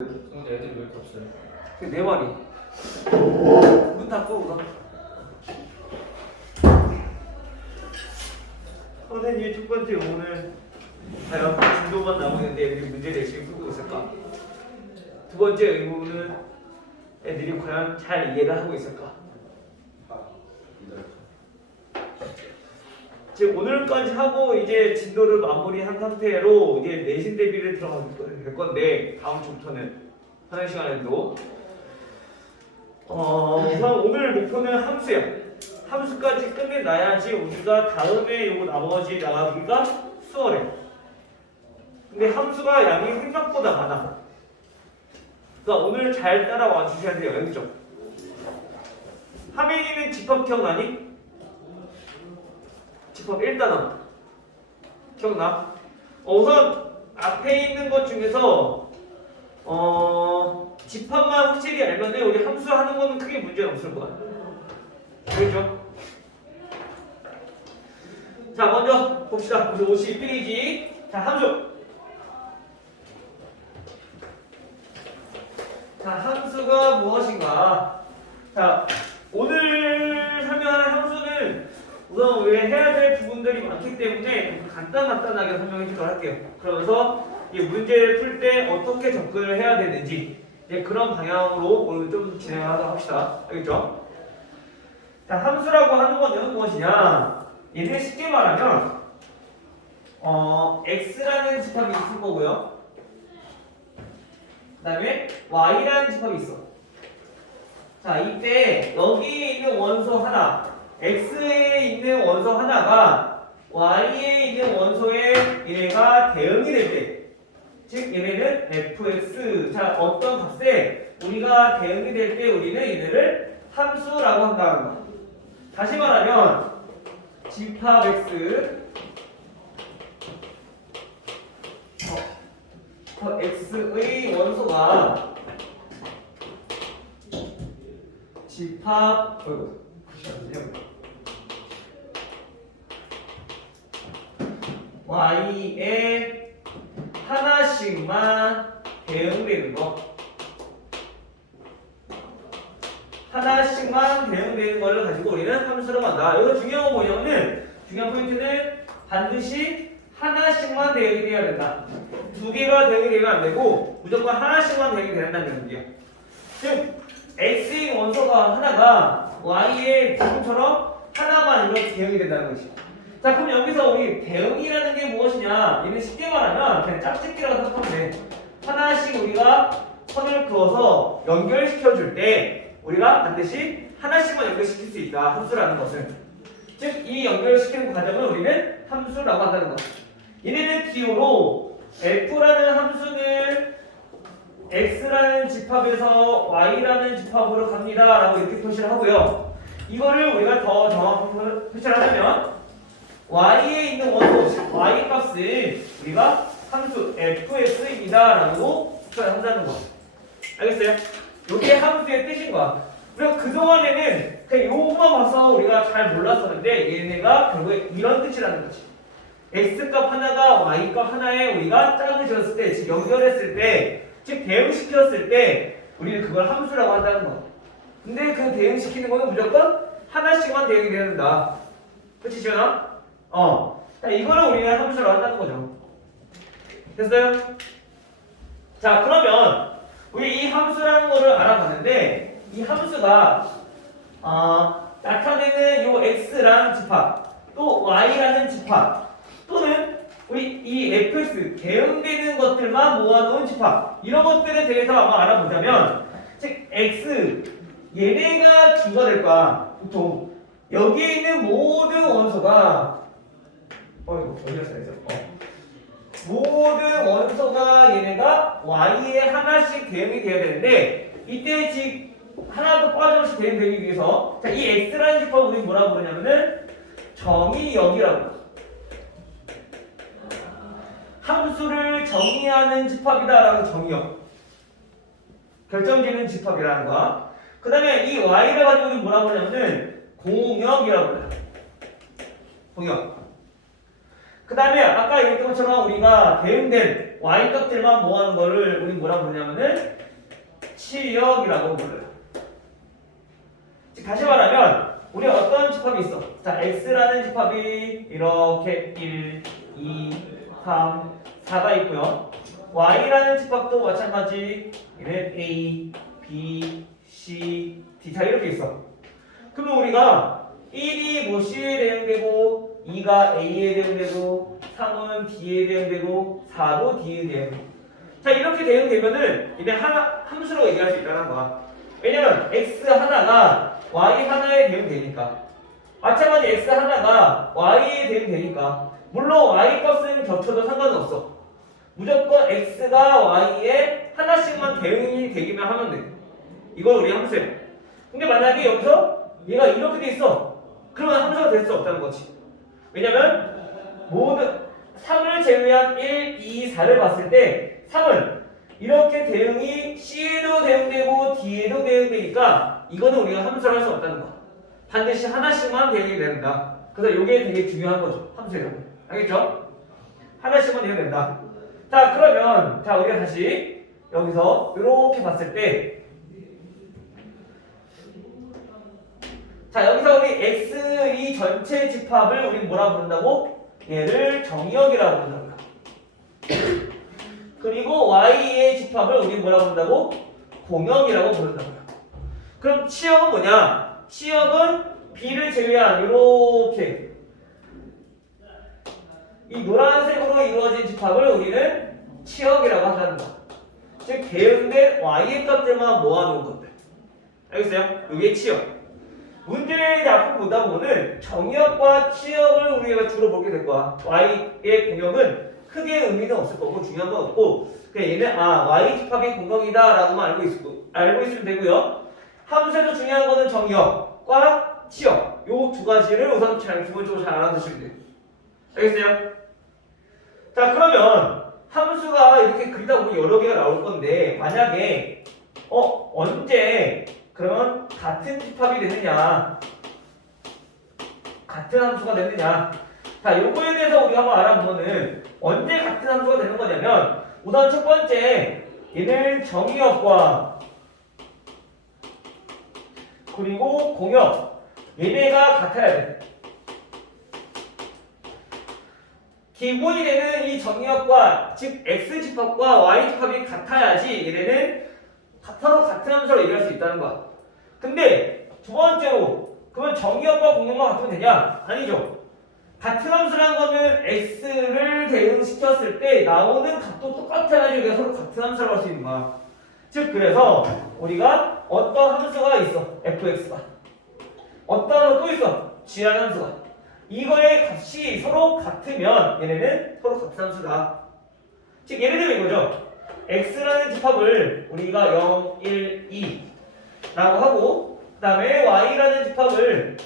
근데 애들이 왜 이렇게 없어요? 네 마리. 문 닫고 우선. 선생님이 첫 번째 오늘 과연 진도만 남았는데 애들이 문제를 열심히 풀고 있을까? 두 번째 의문은 애들이 과연 잘 이해를 하고 있을까? 지금 오늘까지 하고 이제 진도를 마무리한 상태로 이제 내신 대비를 들어가게 될 건데 다음 주부터는 하는 시간에도 우선 오늘 목표는 함수야. 함수까지 끝내놔야지 우리가 다음에 요거 나머지 나가기가 수월해. 근데 함수가 양이 생각보다 많아. 그러니까 오늘 잘 따라와 주셔야 돼요. 여기죠. 하민이는 집합 기억나니? 집합 1단원 기억나? 우선 앞에 있는 것 중에서 집합만 확실히 알면은 우리 함수 하는 거는 크게 문제는 없을 거야. 알겠죠? 자, 먼저 봅시다. 51페이지. 자, 함수. 자, 함수가 무엇인가? 자, 오늘 설명하는 함수는 우선 우리가 해야 될 부분들이 많기 때문에 간단하게 설명해 주도록 할게요. 그러면서 이 문제를 풀 때 어떻게 접근을 해야 되는지 그런 방향으로 오늘 좀 진행하도록 합시다. 알겠죠? 자, 함수라고 하는 것은 무엇이냐? 얘는 쉽게 말하면 x라는 집합이 있을 거고요. 그 다음에 y라는 집합이 있어. 자, 이때 여기에 있는 원소 하나, x에 있는 원소 하나가 y에 있는 원소에 얘네가 대응이 될 때, 즉 얘네는 fx. 자, 어떤 값에 우리가 대응이 될 때 우리는 얘네를 함수라고 한다는 거. 다시 말하면 집합 x x의 원소가 집합 y에 하나씩만 대응되는 거. 하나씩만 대응되는 걸 가지고 우리는 함수라고 한다. 여기서 중요한 건 뭐냐면은, 중요한 포인트는 반드시 하나씩만 대응이 돼야 된다. 두 개가 대응이 되면 안 되고 무조건 하나씩만 대응이 된다는 얘기야. 즉 x의 원소가 하나가 y의 지금처럼 하나만 이렇게 대응이 된다는 것이야. 자, 그럼 여기서 우리 대응이라는 게 무엇이냐? 얘는 쉽게 말하면 그냥 짝짓기라고 생각하면 돼. 하나씩 우리가 선을 그어서 연결시켜 줄 때 우리가 반드시 하나씩만 연결시킬 수 있다. 함수라는 것은. 즉 이 연결시키는 과정을 우리는 함수라고 한다는 거야. 얘네는 기호로 f라는 함수는 x라는 집합에서 y라는 집합으로 갑니다 라고 이렇게 표시를 하고요. 이거를 우리가 더 정확하게 표시를 하려면 y에 있는 원소 y 값을 우리가 함수 fx입니다 라고 표시를 한다는 거. 알겠어요? 이게 함수의 뜻인 거야. 우리가 그동안에는 그냥 요것만 봐서 우리가 잘 몰랐었는데 얘네가 결국에 이런 뜻이라는 거지. x값 하나가 y값 하나에 우리가 짝을 지었을 때, 즉 연결했을 때, 즉 대응시켰을 때 우리는 그걸 함수라고 한다는 거. 근데 그 대응시키는 거는 무조건 하나씩만 대응이 돼야 된다. 그치 지현아? 자, 이거를 우리는 함수라고 한다는 거죠. 됐어요? 자, 그러면 우리 이 함수라는 거를 알아봤는데 이 함수가 나타내는 요 x라는 집합 또 y라는 집합 또는 우리 이 fx 대응되는 것들만 모아놓은 집합 이런 것들에 대해서 아마 알아보자면 즉 x 얘네가 주가 될 거야. 보통 여기에 있는 모든 원소가 어디가 써야죠? 모든 원소가 얘네가 y에 하나씩 대응이 돼야 되는데 이때 즉 하나도 빠짐없이 대응되기 위해서 자, 이 x라는 집합을 우리 뭐라고 부르냐면은 정의역이라고. 함수를 정의하는 집합이다라는 정의역. 결정짓는 집합이라는 거야. 그 다음에 이 y를 가지고 우리 뭐라고 하냐면은 공역이라고 그래요. 공역. 그 다음에 아까 얘기했던 것처럼 우리가 대응된 y 값들만 모아놓은 거를 우리 뭐라고 부르냐면은 치역이라고 불러요. 즉 다시 말하면 우리 어떤 집합이 있어? 자, x라는 집합이 이렇게 1, 2, 3, 4가 있고요. y라는 집합도 마찬가지 얘는 a, b, c, d 다 이렇게 있어. 그러면 우리가 1이 뭐 c에 대응되고 2가 a에 대응되고 3은 d에 대응되고 4도 d에 대응되고 자 이렇게 대응되면은 이제 하나 함수로 얘기할 수 있다는 거야. 왜냐면 x 하나가 y 하나에 대응되니까 마찬가지 x 하나가 y에 대응되니까 물론 y 값은 겹쳐도 상관은 없어. 무조건 x가 y에 하나씩만 대응이 되기만 하면 돼. 이걸 우리 함수예요. 근데 만약에 여기서 얘가 이렇게 돼 있어. 그러면 함수가 될 수 없다는 거지. 왜냐면 모든 3을 제외한 1, 2, 4를 봤을 때 3은 이렇게 대응이 C에도 대응되고 D에도 대응되니까 이거는 우리가 함수를 할 수 없다는 거야. 반드시 하나씩만 대응이 된다. 그래서 이게 되게 중요한 거죠. 함수예요. 알겠죠? 하나씩만 대응이 된다. 자 그러면 자 우리가 다시 여기서 이렇게 봤을 때 자 여기서 우리 x 이 전체 집합을 우리 뭐라 부른다고? 얘를 정의역이라고 부른다. 그리고 y의 집합을 우리 뭐라 부른다고? 공역이라고 부른다고요. 그럼 치역은 뭐냐? 치역은 b를 제외한 이렇게 이 노란색으로 이루어진 집합을 우리는 치역이라고 한다는 거야. 즉 대응된 y의 값들만 모아놓은 것들. 알겠어요? 이게 치역. 문제를 앞으로 보다 보면은 정역과 치역을 우리가 주로 보게 될 거야. y의 공역은 크게 의미는 없을 거고 중요한 건 없고 그냥 얘는 y 집합이 공역이다라고만 알고 있으면 되고요. 함수에서 중요한 거는 정역과 치역 요 두 가지를 우선 기본적으로 잘 알아두시면 돼요. 알겠어요? 자 그러면 함수가 이렇게 그리다 보면 여러 개가 나올 건데 만약에 언제 그러면 같은 집합이 되느냐 같은 함수가 되느냐 자 요거에 대해서 우리가 한번 알아보면은 언제 같은 함수가 되는 거냐면 우선 첫 번째 얘는 정의역과 그리고 공역 얘네가 같아야 돼. 기본이 되는 이 정의역과 즉 x집합과 y집합이 같아야지 얘네는 서로 같은 함수로 얘기할 수 있다는 거야. 근데 두 번째로 그러면 정의역과 공역만 같으면 되냐? 아니죠. 같은 함수라는 거는 x를 대응시켰을 때 나오는 값도 똑같아야지 우리가 서로 같은 함수라고 할 수 있는 거야. 즉 그래서 우리가 어떤 함수가 있어 fx가 어떤 함수가 또 있어 g라는 함수가 이거의 값이 서로 같으면 얘네는 서로 같은 함수다. 즉 예를 들면 이거죠. x라는 집합을 우리가 0, 1, 2 라고 하고 그 다음에 y라는 집합을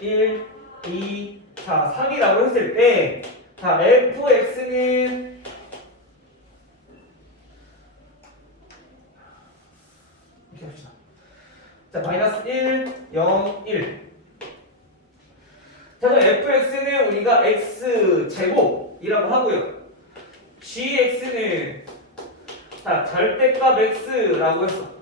1, 2, 4, 3이라고 했을 때 자 fx는 이렇게 합시다. 자 마이너스 1, 0, 1 자 그럼 fx는 우리가 x제곱이라고 하고요. gx는 자 절대값 x라고 했어.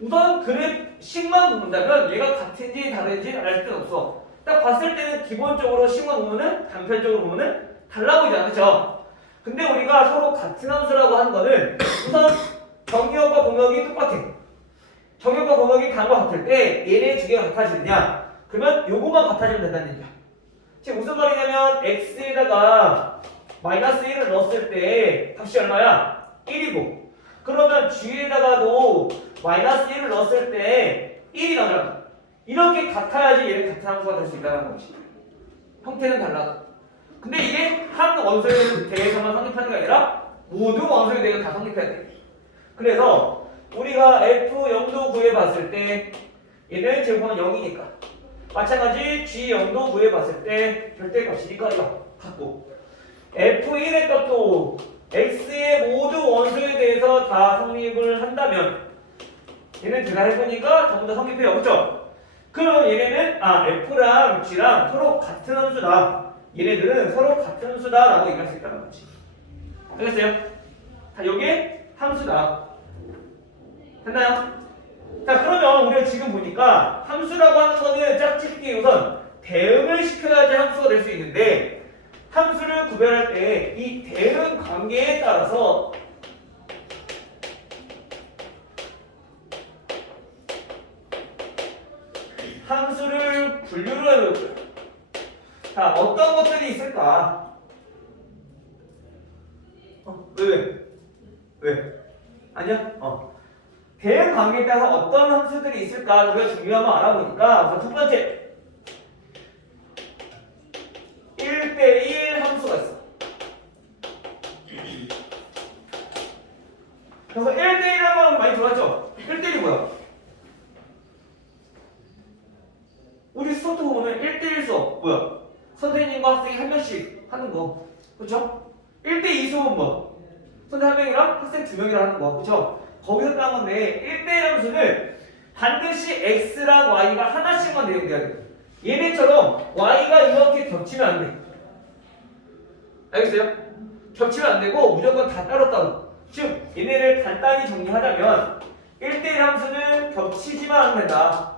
우선 그래프식만 본다면 얘가 같은지 다른지 알 수는 없어. 딱 봤을 때는 기본적으로 식만 보면은 단편적으로 보면은 달라 보이잖아, 그렇죠? 근데 우리가 서로 같은 함수라고 하는 거는 우선 정의역과 공역이 똑같아. 정의역과 공역이 다른 것 같을 때 얘네 두 개가 같아지느냐? 그러면 요거만 같아지면 된다는 얘기야. 지금 무슨 말이냐면 x에다가 마이너스 1을 넣었을 때 값이 얼마야? 1이고 그러면 g에다가도 마이너스 1을 넣었을 때 1이 나오잖아. 이렇게 같아야지 얘는 같은 함수가 될 수 있다는 거지. 형태는 달라도. 근데 이게 한 원소에 대해서만 성립하는 게 아니라 모든 원소에 대해서 다 성립해야 돼. 그래서 우리가 f0도 구해봤을 때 얘는 제곱하면 0이니까 마찬가지 g0도 구해봤을 때 절대값이니까 이거 같고 f1의 값도 x의 모든 원소에 대해서 다 성립을 한다면 얘는 제가 해보니까 전부 다 성립해요. 그렇죠? 그럼 얘네는 f랑 g랑 서로 같은 함수다. 얘네들은 서로 같은 수다라고 얘기할 수 있다는 거지. 알겠어요? 자, 요게 함수다. 됐나요? 자, 그러면 우리가 지금 보니까 함수라고 하는 거는 짝짓기 우선 대응을 시켜야지 함수가 될 수 있는데 함수를 구별할 때 이 대응 관계에 따라서 함수를 분류를 해볼 거예요. 자, 어떤 것들이 있을까? 왜? 아니야? 대응 관계에 따라서 어떤 함수들이 있을까? 우리가 중요한 거 알아보니까 우선 첫 번째 1대1 함수가 있어. 그래서 1대1이라는 건 많이 들어봤죠? 1대1이 뭐야? 우리 수업 보면 1대1 수업 뭐야? 선생님과 학생이 한 명씩 하는 거, 그렇죠? 1대2 수업은 뭐? 선생님 한 명이랑 학생 두 명이랑 하는 거, 그렇죠? 거기서 따는 건데 1대1 함수는 반드시 x랑 y가 하나씩만 대응돼야 돼. 얘네처럼 y가 이렇게 겹치면 안 돼. 알겠어요? 겹치면 안 되고 무조건 다 따로따로. 즉 얘네를 간단히 정리하자면 1대1 함수는 겹치지만 않으면 된다.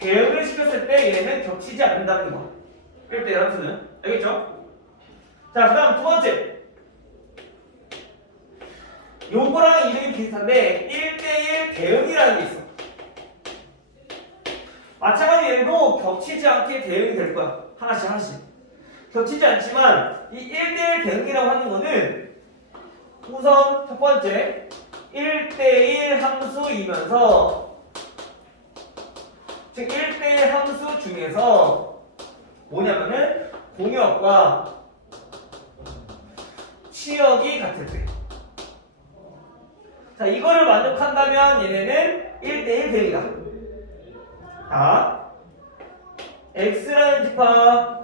대응을 시켰을 때 얘는 겹치지 않는다는 거. 1대1 함수는. 알겠죠? 자, 그 다음 두 번째. 요거랑 이름이 비슷한데 1대1 대응이라는 게 있어. 마찬가지로 얘도 겹치지 않게 대응이 될 거야. 하나씩. 겹치지 않지만 이 1대1 대응이라고 하는 거는 우선 첫 번째 1대1 함수이면서 즉 1대1 함수 중에서 뭐냐면은 공역과 치역이 같을 때. 자, 이거를 만족한다면 얘네는 1대1 대응이다. 자, x라는 집합.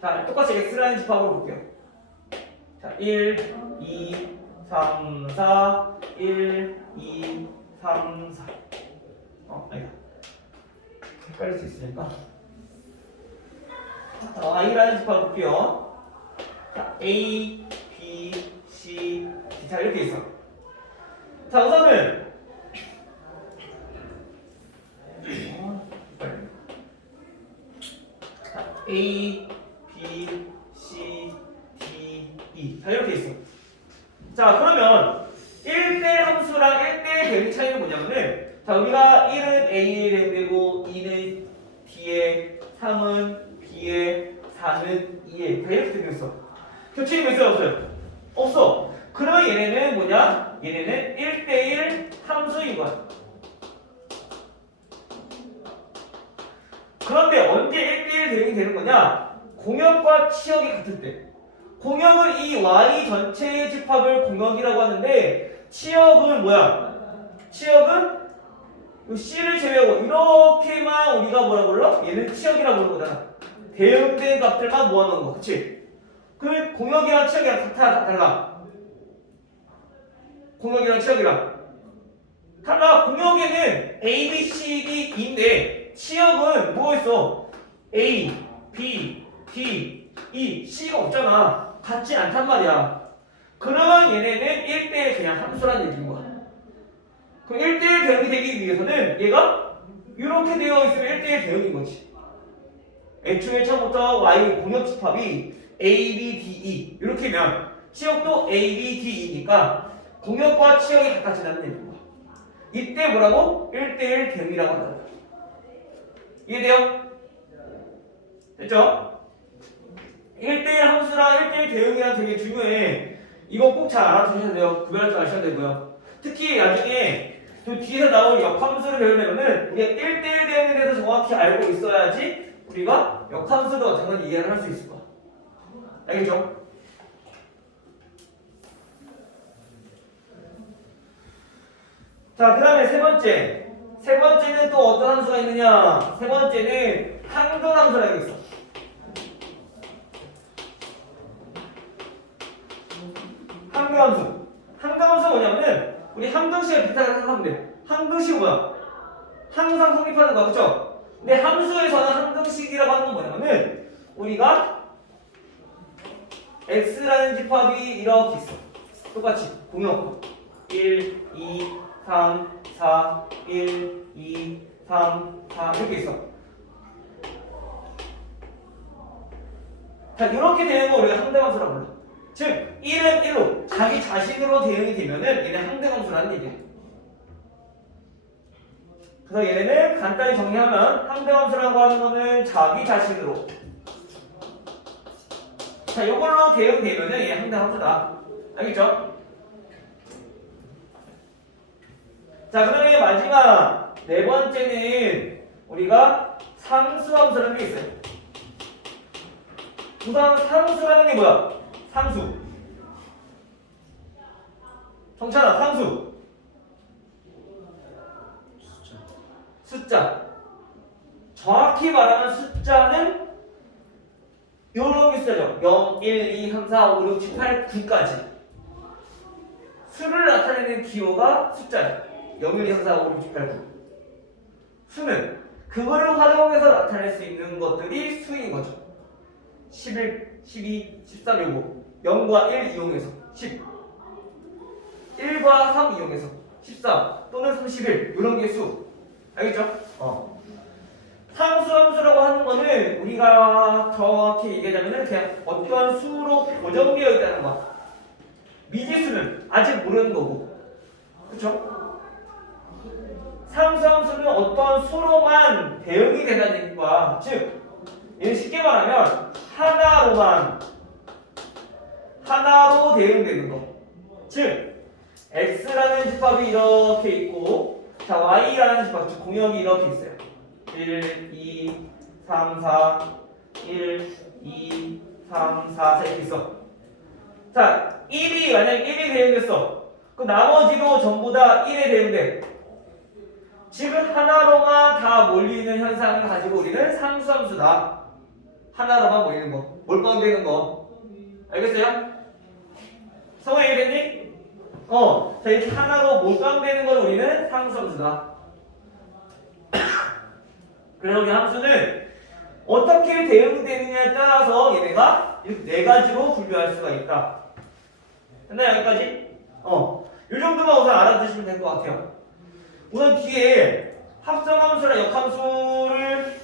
자, 똑같이 x라는 집합으로 볼게요. 자, 1, 2, 3, 4, 1, 2, 3, 4. 아니다. 헷갈릴 수 있으니까. i라는 집합 볼게요. 자, a, b, c, d. 자, 이렇게 있어. 자, 우선은 A, B, C, D, E. 자, 이렇게 있어. 자, 그러면 1대 함수랑 1대 대응 차이는 뭐냐면은 자, 우리가 1은 A에 대응되고 2는 D에 3은 B에 4는 E에 다 이렇게 생겼어. 겹치는 거 있어요? 없어요? 없어. 그러면 얘네는 뭐냐? 얘네는 1대1 함수인 거야. 그런데 언제 1대1 대응이 되는 거냐? 공역과 치역이 같을 때. 공역은 이 y 전체의 집합을 공역이라고 하는데 치역은 뭐야? 치역은 이 c를 제외하고 이렇게만 우리가 뭐라 불러? 얘는 치역이라고 부르는 거잖아. 대응된 값들만 모아놓은 거, 그치? 그 공역이랑 치역이랑 달라. 공역이랑 치역이랑 달라. 공역에는 A, B, C, D인데 치역은 뭐 있어? A, B, D, E, C가 없잖아. 같지 않단 말이야. 그러면 얘네는 1대1 그냥 함수라는 얘기인 거야. 그럼 1대1 대응이 되기 위해서는 얘가 이렇게 되어 있으면 1대1 대응인 거지. 애초에 처음부터 Y 공역 집합이 A, B, D, E 이렇게면 치역도 A, B, D, E니까 공역과 치역이 같아지는 얘기인 거야. 이때 뭐라고? 1대1 대응이라고 한다. 이해돼요? 됐죠? 1대1 함수랑 1대1 대응이랑 되게 중요해. 이거 꼭 잘 알아두셔야 돼요. 구별할 줄 아셔야 되고요. 특히 나중에 그 뒤에서 나올 역함수를 배우려면은 우리가 1대1 대응에 대해서 정확히 알고 있어야지 우리가 역함수도 당연히 이해를 할 수 있을 거야. 알겠죠? 자, 그 다음에 세 번째. 세 번째는 또 어떤 함수가 있느냐? 세 번째는 항등함수라는 게 있어. 항등함수. 항등함수가 뭐냐면은 우리 항등식을 비슷하게 생각하면 돼. 항등식이 뭐야? 항상 성립하는 거야, 그쵸? 근데 함수에서는 항등식이라고 하는 건 뭐냐면은 우리가 x라는 집합이 이렇게 있어. 똑같이 공역 1, 2, 3, 4, 1, 2, 3, 4 이렇게 있어. 자, 이렇게 되는 거 우리가 항등함수라고 불러. 즉 1은 1로 자기 자신으로 대응이 되면은 얘는 항등함수라는 얘기야. 그래서 얘네는 간단히 정리하면 항등함수라고 하는 거는 자기 자신으로. 자, 이걸로 대응되면은 얘 항등함수다. 알겠죠? 자, 그다음에 마지막 네 번째는 우리가 상수함수라는 게 있어요. 우선 상수라는 게 뭐야? 상수. 정찬아, 상수. 숫자. 정확히 말하면 숫자는 요런 게 숫자죠. 0, 1, 2, 3, 4, 5, 6, 7, 8, 9까지. 수를 나타내는 기호가 숫자예요. 0, 1, 2, 3, 4, 5, 6, 7, 8, 9. 수는 그거를 활용해서 나타낼 수 있는 것들이 수인 거죠. 11, 12, 13 요거 0과 1 이용해서 10 1과 3 이용해서 13 또는 31 이런 게 수. 알겠죠? 상수함수라고 하는 거는 우리가 정확히 얘기하자면 그냥 어떠한 수로 고정되어 있다는 거. 미지수는 아직 모르는 거고. 그렇죠? 상수함수는 어떠한 수로만 대응이 된다는 얘기과 즉 얘는 쉽게 말하면 하나로 대응되는 거. 즉 x라는 집합이 이렇게 있고 자 y라는 집합 즉 공역이 이렇게 있어요. 1, 2, 3, 4 1, 2, 3, 4 이렇게 있어. 자 1이 만약에 1이 대응됐어. 그 나머지도 전부 다 1에 대응돼. 지금 하나로만 다 몰리는 현상을 가지고 우리는 상수함수다. 하나로만 모이는 거, 몰빵되는 거. 알겠어요? 성우 이해됐니? 자 이렇게 하나로 몰빵되는 걸 우리는 상수함수다. 그래서 우리 함수는 어떻게 대응되느냐에 따라서 얘네가 이렇게 네 가지로 분류할 수가 있다. 됐나요? 여기까지? 이 정도만 우선 알아두시면 될 것 같아요. 우선 뒤에 합성함수랑 역함수를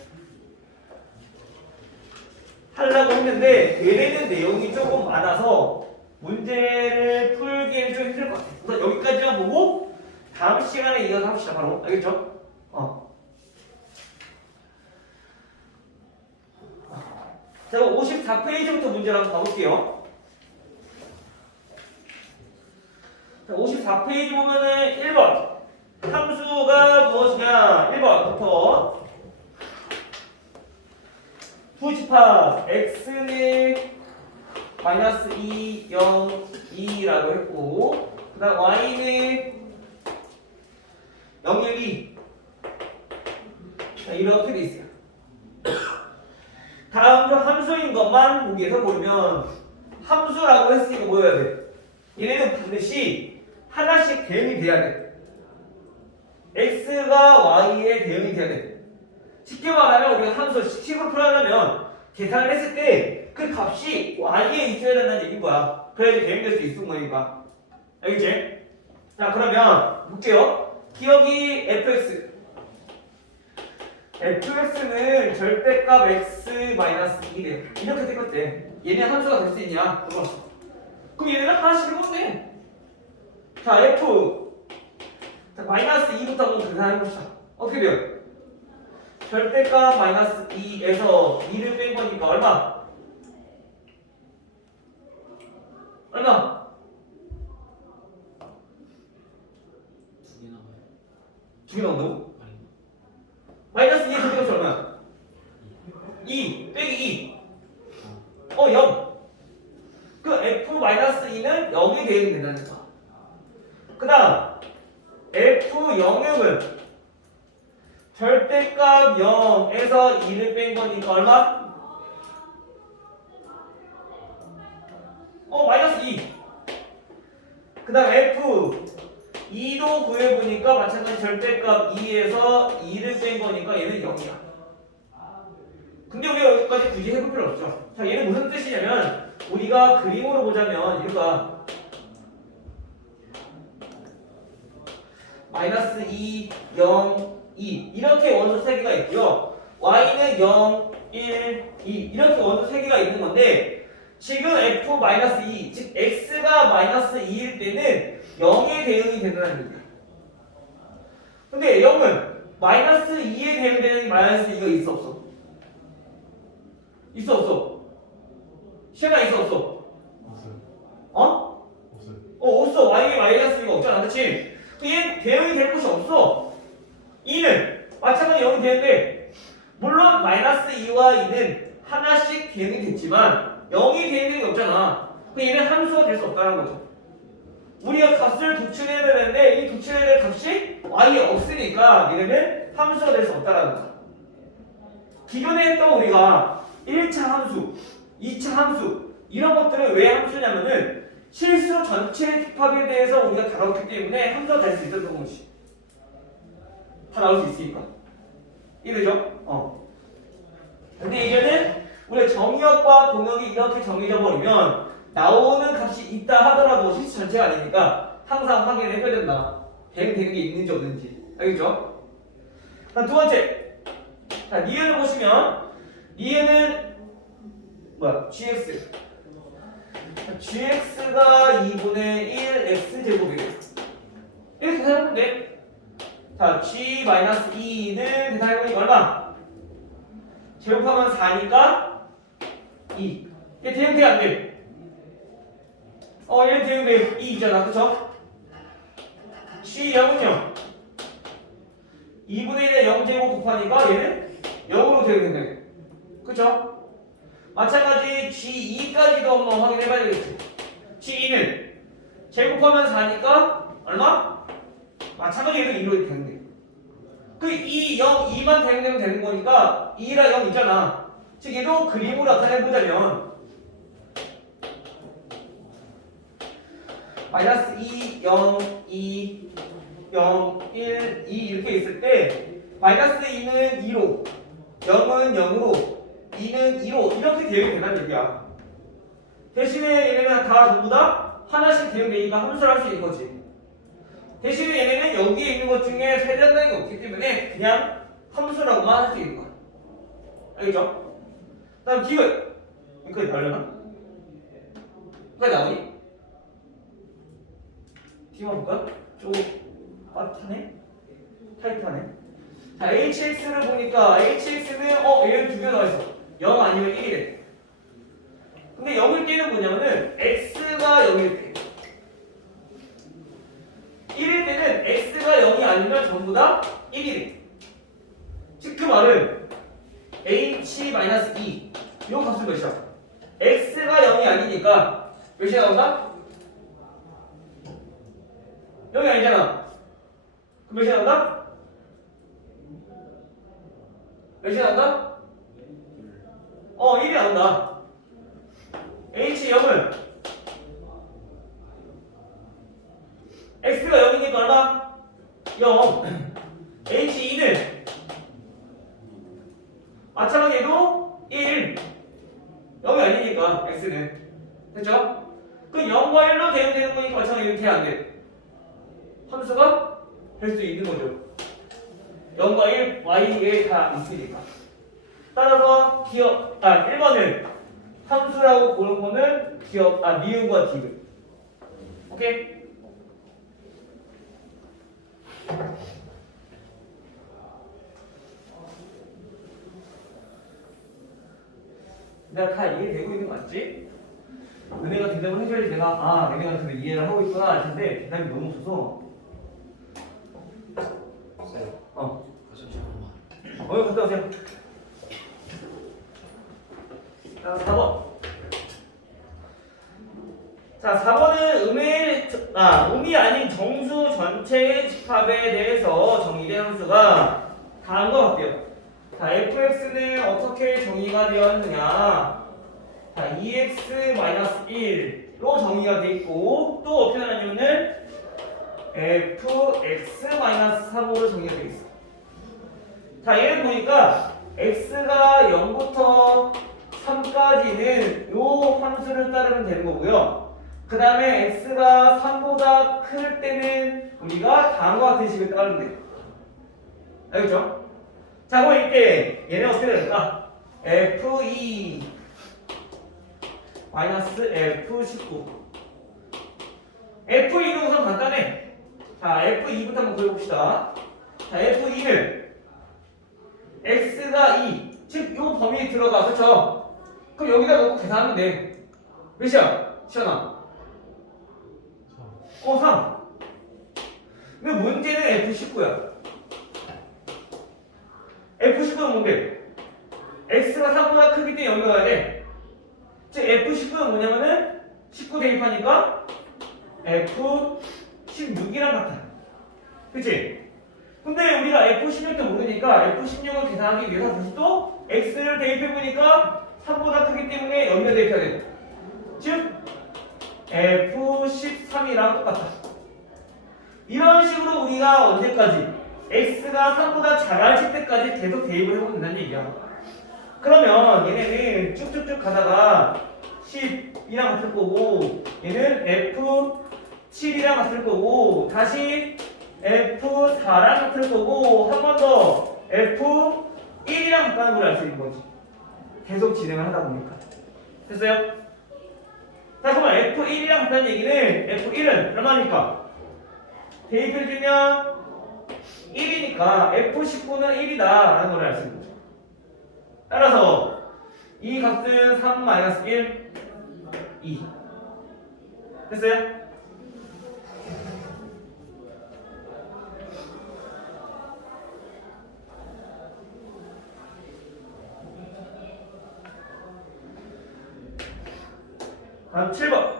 하려고 했는데 얘네는 내용이 조금 많아서 문제를 풀기에는 좀 힘들 것 같아요. 우선 여기까지만 보고 다음 시간에 이어서 합시다. 바로 알겠죠? 자, 54페이지부터 문제를 한번 가볼게요. 자, 54페이지 보면은 1번 함수가 무엇이냐? 1번부터 두 집합 x는 마이너스 2, 0, 2라고 했고 그 다음 y는 0, 1, 2 이렇게 돼 있어요. 다음으로 함수인 것만 보기에서 보면 함수라고 했으니까 뭐 해야 돼? 얘네는 반드시 하나씩 대응이 돼야 돼. x가 y에 대응이 돼야 돼. 쉽게 말하면 우리가 함수 식으로 풀어내면 계산을 했을 때 그 값이 y에 있어야 된다는 얘기인 거야. 그래야지 대응될 수 있는 거니까. 알겠지? 자 그러면 볼게요. 기억이 fx. fx는 절대값 x-2래요. 이렇게 생겼대. 얘네 함수가 될 수 있냐? 그럼 얘네는 하나씩 해보네. 자 f 자, 마이너스 2부터 한번 계산해봅시다. 어떻게 돼요? 절대값 마이너스 2에서 2를 뺀 거니까 얼마? 얼마? 두 개 나온다고? 마이너스 2의 절대값이 얼마야? 2 빼기 2 0 그 f-2는 0이 되면 된다는 거야. 그 다음 f-영역은 절대값 0에서 2를 뺀 거니까 얼마? 마이너스 2. 그 다음 f2도 구해보니까 마찬가지 절대값 2에서 2를 뺀 거니까 얘는 0이야. 굳이 해볼 필요 없죠. 자, 얘는 무슨 뜻이냐면 우리가 그림으로 보자면 이거가 마이너스 2, 0, 2 이렇게 원소 3개가 있고요. y는 0, 1, 2 이렇게 원소 3개가 있는 건데 지금 f-2 즉 x가 마이너스 2일 때는 0에 대응이 된다는 얘기야. 근데 0은 마이너스 2에 대응되는 마이너스 2가 있어 없어? 있어 없어? 시험에 있어 없어? 없어요. 어? 없어요. 없어. y에 마이너스 2가 없잖아. 그치? 얘 대응이 될 곳이 없어. 2는 마찬가지 0이 되는데 물론 마이너스 2와 2는 하나씩 대응이 됐지만 0이 대응되는 게 없잖아. 얘는 함수가 될 수 없다는 거죠. 우리가 값을 도출해야 되는데 이 도출해야 될 값이 y에 없으니까 얘네는 함수가 될 수 없다는 거죠. 기존에 했던 우리가 1차 함수, 2차 함수 이런 것들은 왜 함수냐면은 실수 전체 집합에 대해서 우리가 다뤘기 때문에 함수가 될 수 있었던 것이 다 나올 수 있으니까 이래죠? 근데 이제는 우리 정의역과 공역이 이렇게 정해져 버리면 나오는 값이 있다 하더라도 실수 전체가 아니니까 항상 확인을 해줘야 된다. 대응되는 게 있는지 없는지 알겠죠? 자, 두 번째 자, 니은을 보시면 니은은 뭐야? gx gx가 2분의 1 x제곱이래요. 이렇게 계산하면 돼. 자, g-2는 계산해보니까 얼마? 제곱하면 4니까 2. 얘 대응돼 안 돼? 얘는 대응돼 2잖아. 그쵸? g0은요 2분의 1에 0제곱 곱하니까 얘는 0으로 대응된다. 그쵸? 마찬가지 G2까지도 한번 확인해봐야 되겠지. G2는 제곱하면 4니까 얼마? 마찬가지 얘도 2로 되는 그 2, 0, 2만 대응되면 되는 거니까 2랑 0 있잖아. 즉 얘도 그림으로 나타내보자면 마이너스 2, 0, 2, 0, 1, 2 이렇게 있을 때 마이너스 2는 2로 0은 0으로 2는 2로 이렇게 대응이 된다는 얘기야. 대신에 얘네는 다 전부 다 하나씩 대응되니까 함수를 할 수 있는 거지. 대신에 얘네는 여기에 있는 것 중에 세대한다는 게 없기 때문에 그냥 함수라고만 할 수 있는 거야. 알겠죠? 다음 디귿 여기까지 나오려나? 여기까지 나오니? 디귿만 볼까? 좀 빠듯하네? 타이트하네? 자, hx를 보니까 hx는 얘는 두 개 나와있어. 0 아니면 1이래. 근데 0일 때는 뭐냐면은 x가 0일 때 1일 때는 x가 0이 아니면 전부 다 1이래. 즉 그 말은 h-2 요 값은 몇이야? x가 0이 아니니까 몇이 나온다? 0이 아니잖아. 그럼 몇이 나온다? 몇이 나온다? 1이 나온다. h0은 x가 0이니까 얼마? 0. h2는 마찬가지로 1. 0이 아니니까 x는. 됐죠? 그 0과 1로 대응되는 거니까 마찬가지로 이렇게 안 돼. 함수가 될 수 있는 거죠. 0과 1, y에 다 있으니까. 따라서 1번은 함수라고 보는 거는 니은과 디귿. 오케이? 내가 다 이해되고 있는 거 맞지? 은혜가 대답을 해줘야지 내가 은혜가 그래 이해를 하고 있구나 할 텐데 대답이 너무 없어서 갔다 오세요. 자, 4번. 자, 4번은 음이 아닌 정수 전체의 집합에 대해서 정의된 함수가 다음과 같아요. 자, fx는 어떻게 정의가 되었느냐? 자, 2x-1로 정의가 되어 있고 또 어떻게 나냐면은 fx-3으로 정의가 되어 있어. 자, 얘를 보니까 x가 0부터 3까지는 요 함수를 따르면 되는 거고요. 그 다음에 x가 3보다 클 때는 우리가 다음과 같은 식을 따르면 돼요. 알겠죠? 자, 그럼 이때 얘네 어떻게 될까? F2 마이너스 F19. F2는 우선 간단해. 자, F2부터 한번 그려봅시다. 자, F2는 X가 2, 즉, 요 범위에 들어가, 그쵸? 그럼 여기다 놓고 계산하면 돼. 몇이야? 시연아? 3. 근데 문제는 F19야. F19는 뭔데? X가 3보다 크기 때문에 여기가 가야 돼. 즉, F19는 뭐냐면은 19 대입하니까 F16이랑 같아. 그치? 근데 우리가 F16도 모르니까 F16을 계산하기 위해서 다시 또 X를 대입해보니까 3보다 크기 때문에 여기다 대입해야 돼. 즉 F13이랑 똑같다. 이런 식으로 우리가 언제까지 X가 3보다 작아질 때까지 계속 대입을 해보면 된다는 얘기야. 그러면 얘네는 쭉쭉쭉 가다가 10이랑 같을 거고 얘는 F7이랑 같을 거고 다시 F4랑 같을 거고 한 번 더 F1이랑 같다는 걸 알 수 있는 거지. 계속 진행을 하다 보니까. 됐어요? 자, 그러면 F1이랑 같다는 얘기는 F1은 얼마입니까? 대입해주면 1이니까 F19는 1이다 라는 걸 알 수 있는 거죠. 따라서 이 값은 3-1, 2. 됐어요? 다음 7번.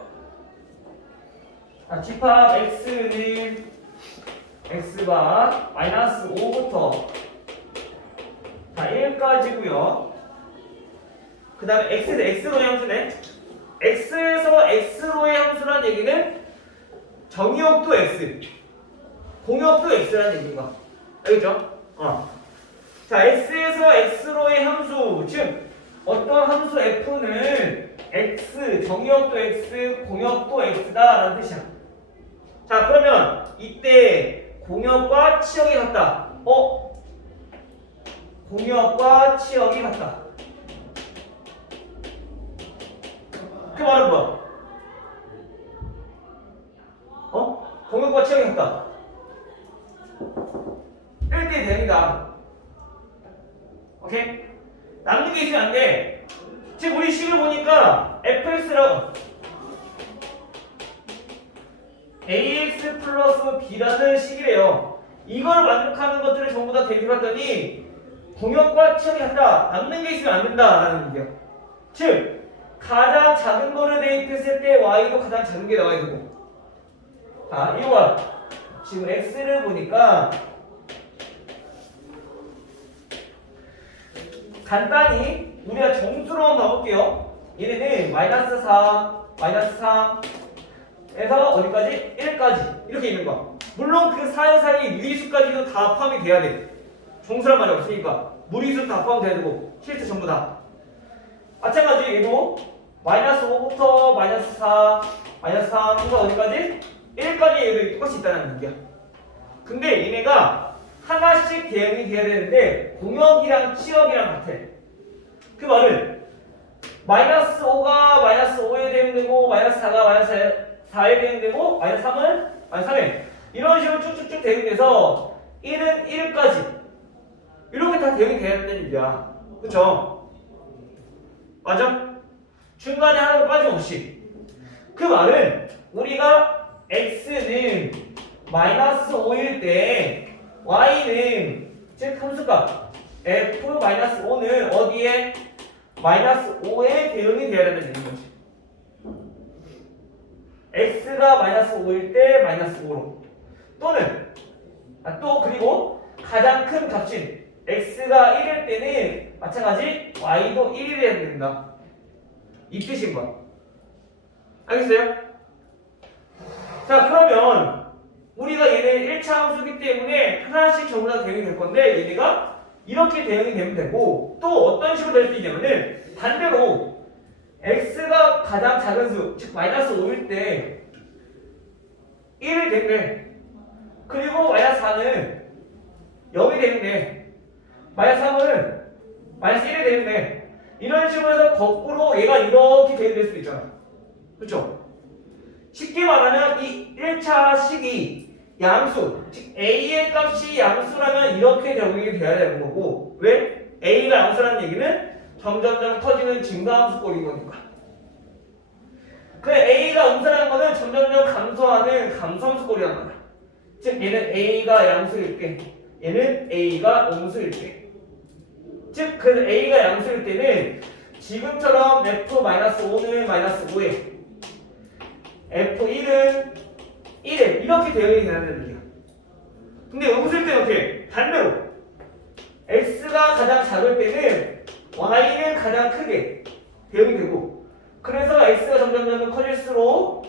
집합 x는 x바 마이너스 5부터 1까지고요. 그 다음에 x는 x로의 함수네. x에서 x로의 함수란 얘기는 정의역도 x, 공역도 x라는 얘기인가? 알겠죠? 자, x에서 x로의 함수, 즉 어떤 함수 f는 x, 정의역도 x, 공역도 x다라는 뜻이야. 자, 그러면 이때 공역과 치역이 같다. 공역과 치역이 같다. 그 말은 뭐야? 공역과 치역이 같다. 1대 됩니다. 오케이? 남는 게 있으면 안 돼. 지금 우리 식을 보니까 fx라고 ax 플러스 b라는 식이래요. 이걸 만족하는 것들을 전부 다 대입해봤더니 공역과 치역이 같다. 남는 게 있으면 안 된다라는 얘기야. 즉 가장 작은 거를 대입했을 때 y도 가장 작은 게 나와야 되고. 자, 이거 봐. 지금 x를 보니까 간단히 우리가 정수로 한번 가볼게요. 얘네는 마이너스 4, 마이너스 3에서 어디까지? 1까지 이렇게 있는 거야. 물론 그 사이사이 무리수까지도 다 포함이 돼야 돼. 정수란 말이 없으니까 무리수 다 포함돼야 되고 실수 전부 다. 마찬가지 얘도 마이너스 5부터 마이너스 4, 마이너스 3에서 어디까지? 1까지 얘도 똑같이 있다는 얘기야. 근데 얘네가 하나씩 대응이 돼야 되는데 공역이랑 치역이랑 같아. 그 말은 마이너스 5가 마이너스 5에 대응되고 마이너스 4가 마이너스 4에 대응되고 마이너스 3은 마이너스 3에 이런 식으로 쭉쭉쭉 대응돼서 1은 1까지 이렇게 다 대응이 돼야 된다는 얘기야. 그쵸? 맞아? 중간에 하나도 빠짐없이. 그 말은 우리가 x는 마이너스 5일 때 y는 즉 함수값 f-5는 어디에? 마이너스 5에 대응이 돼야 된다는 얘기지. x가 마이너스 5일 때 마이너스 5로 또는 또 그리고 가장 큰 값인 x가 1일 때는 마찬가지 y도 1이 돼야 된다. 이 뜻인 거야. 알겠어요? 자, 그러면 우리가 얘네 1차 함수기 때문에 하나씩 전부 다 대응이 될 건데 얘네가 이렇게 대응이 되면 되고 또 어떤 식으로 될 수 있냐면은 반대로 x가 가장 작은 수, 즉 마이너스 5일 때 1이 되는데 그리고 마이너스 4는 0이 되는데 마이너스 3은 마이너스 1이 되는데 이런 식으로 해서 거꾸로 얘가 이렇게 대응될 수도 있잖아. 그렇죠? 쉽게 말하면 이 1차 식이 양수, 즉 a의 값이 양수라면 이렇게 적용이 돼야 되는 거고 왜? a가 양수라는 얘기는 점점점 커지는 증가함수 꼴인 거니까. 그 a가 음수라는 거는 점점점 감소하는 감소함수 꼴이란 말이야. 즉 얘는 a가 양수일 때 얘는 a가 음수일 때 즉 그 a가 양수일 때는 지금처럼 f-5는 마이너스 5에 f1은 1에 이렇게 대응이 되는 얘기야. 근데 음수일 때는 어떻게? 반대로 x가 가장 작을 때는 y는 가장 크게 대응이 되고 그래서 x가 점점 커질수록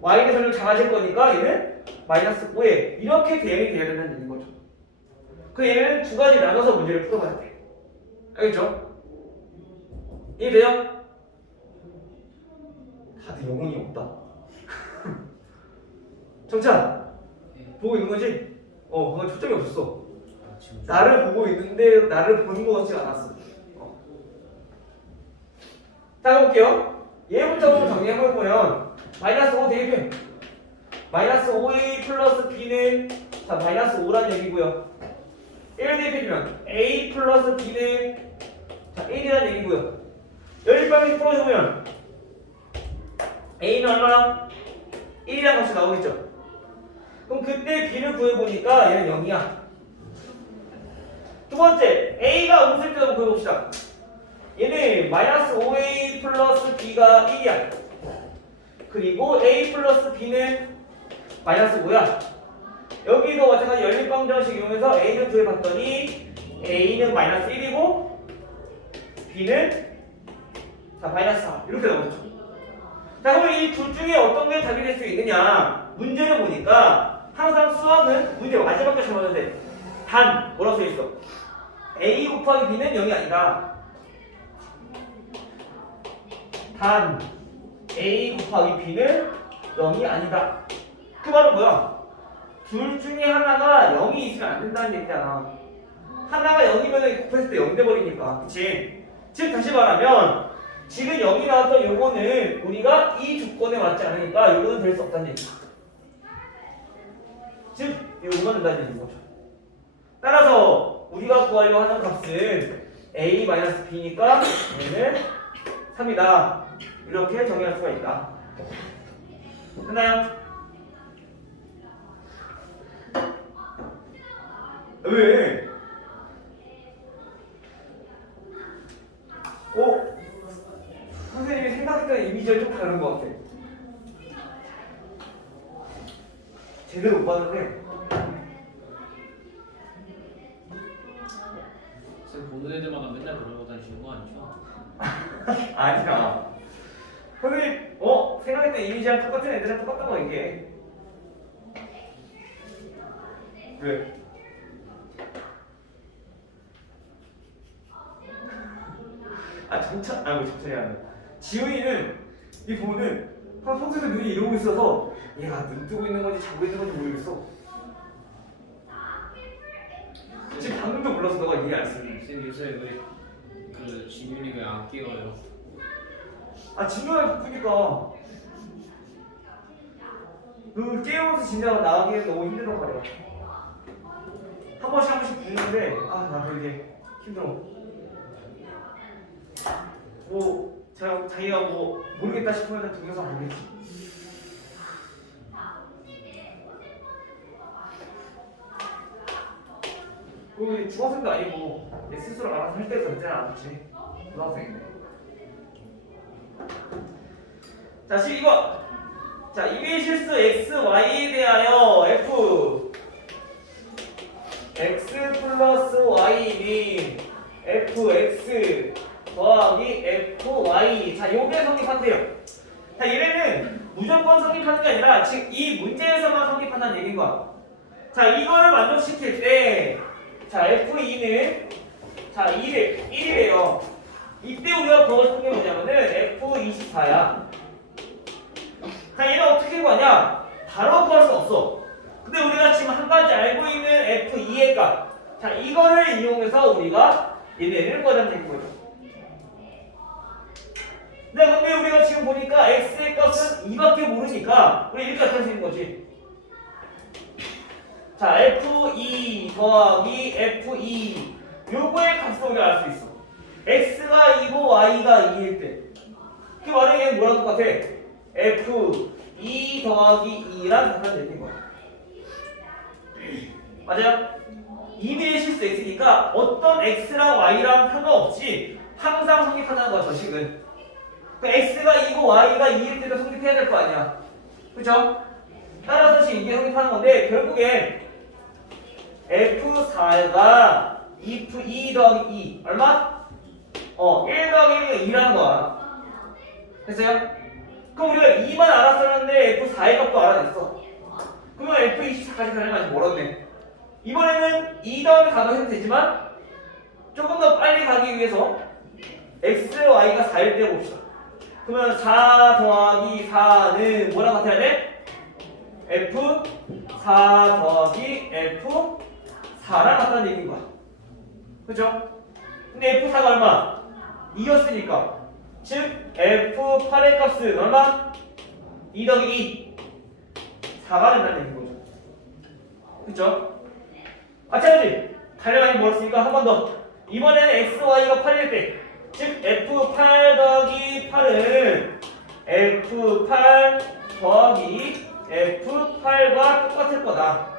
y는 점점 작아질 거니까 얘는 마이너스 5에 이렇게 대응이 돼야 된다는 얘기인 거죠. 그 얘는 두 가지 나눠서 문제를 풀어봐야 돼. 알겠죠? 이해돼요? 다들 영혼이 없다. 정찬 보고 있는 거지? 그건 초점이 없었어. 나를 보고 있는데 나를 보는 것 같지 않았어. 자, 해볼게요. 얘부터 정리해보면 마이너스 5 대입해. 마이너스 5a 플러스 b는 자 마이너스 5란 얘기고요. 1 대입해주면 a 플러스 b는 자 1이란 얘기고요. 여기까지 풀어주면 a는 얼마나? 1이란 값이 나오겠죠. 그럼 그때 b를 구해보니까 얘는 0이야. 두 번째, a가 음수일 때 한번 구해봅시다. 얘는 마이너스 5a 플러스 b가 1이야. 그리고 a 플러스 b는 마이너스 5야. 여기도 마찬가지 연립방정식 이용해서 a는 구해봤더니 a는 마이너스 1이고 b는 자 마이너스 4 이렇게 나오죠. 자 그럼 이 둘 중에 어떤 게 답이 될 수 있느냐 문제를 보니까 항상 수학은 문제 마지막에 잡았는데 단 뭐라고 써있어? a 곱하기 b는 0이 아니다. 단 a 곱하기 b는 0이 아니다. 그 말은 뭐야? 둘 중에 하나가 0이 있으면 안 된다는 얘기잖아. 하나가 0이면 곱했을 때 0 돼버리니까. 그치? 즉 다시 말하면 지금 0이 나왔던 요거는 우리가 이 조건에 맞지 않으니까 요거는 될 수 없다는 얘기야. 즉 요거는 된다는 얘기인 거죠. 따라서 우리가 구하려고 하는 값은 a-b니까 얘는 3이다. 이렇게 정의할 수가 있다. 됐나요? 왜? 선생님이 생각했던 이미지가 좀 다른 것 같아. 제대로 못 봤는데. 쌤 보는 애들마다 맨날 그러고 다니시는 거 아니죠? 아니야. 선생님, 생각했던 이미지랑 똑같은 애들이랑 똑같단 거 이게. 왜? 정찬이 아니야. 지훈이는 이 보면은 평소에도 눈이 이러고 있어서 얘가 눈 뜨고 있는 건지 자고 있는 건지 모르겠어. 지금 방금도 몰라서 너가 이해 안 했어. 쌤 요새 왜그 지민이가 안 끼워요? 진경이 바쁘니까 그 깨우면서 진짜가 나가기엔 너무 힘들단 말이야. 한 번씩 부르는데 나도 이제 힘들어. 자기가 모르겠다 싶으면 동영상 보겠지. 그리고 중학생도 아니고 내 스스로 알아서 할 때도 있잖아. 그치? 고등학생인데. 자 12번. 자 이의 실수 x, y에 대하여 f x 플러스 y는 fx 더하기 fy. 자 요게 성립한대요. 자 얘네는 무조건 성립하는 게 아니라 즉 이 문제에서만 성립한다는 얘기인 거야. 자 이거를 만족시킬 때 자 f2는 자, 1이래요. 이때 우리가 보고 싶은 게 뭐냐면은 F24야. 자, 얘는 어떻게 구하냐? 바로 구할 수 없어. 근데 우리가 지금 한 가지 알고 있는 F2의 값. 자, 이거를 이용해서 우리가 얘네를 구하자는 거죠. 근데 우리가 지금 보니까 x의 값은 2밖에 모르니까 우리 이렇게 나타낼 수 있는 거지. 자, f2 더하기 f2 요거의 값을 우리가 알 수 있어. x가 2고 y가 2일 때 그 말은 얘는 뭐랑 똑같아? f2 더하기 2랑 같다는 얘기인 거야. 맞아요? 2의 실수 x니까 어떤 x랑 y랑 상관없이 항상 성립한다는 거야, 저 식은. 그 x가 2고 y가 2일 때도 성립해야 될 거 아니야. 그쵸? 따라서 이게 성립하는 건데 결국엔 F4가 F2 더하기 2 얼마? 1 더하기 2라는 거야. 됐어요? 그럼 우리가 2만 알았었는데 F4의 값도 알아냈어. 그러면 F24까지 가려면 아직 멀었네. 이번에는 2 더하기 4도 해도 되지만 조금 더 빨리 가기 위해서 x, y가 4일 때 봅시다. 그러면 4 더하기 4는 뭐랑 같아야 돼? F4 더하기 F4랑 같다는 얘기인 거야. 그죠? 근데 F4가 얼마? 2였으니까 즉 F8의 값은 얼마? 2 더하기 2 4가 된다는 얘기인 거죠. 그죠? 마찬가지 가려가니 멀었으니까 한 번 더. 이번에는 x, y가 8일 때 즉 F8 더하기 8은 F8 더하기 F8과 똑같을 거다.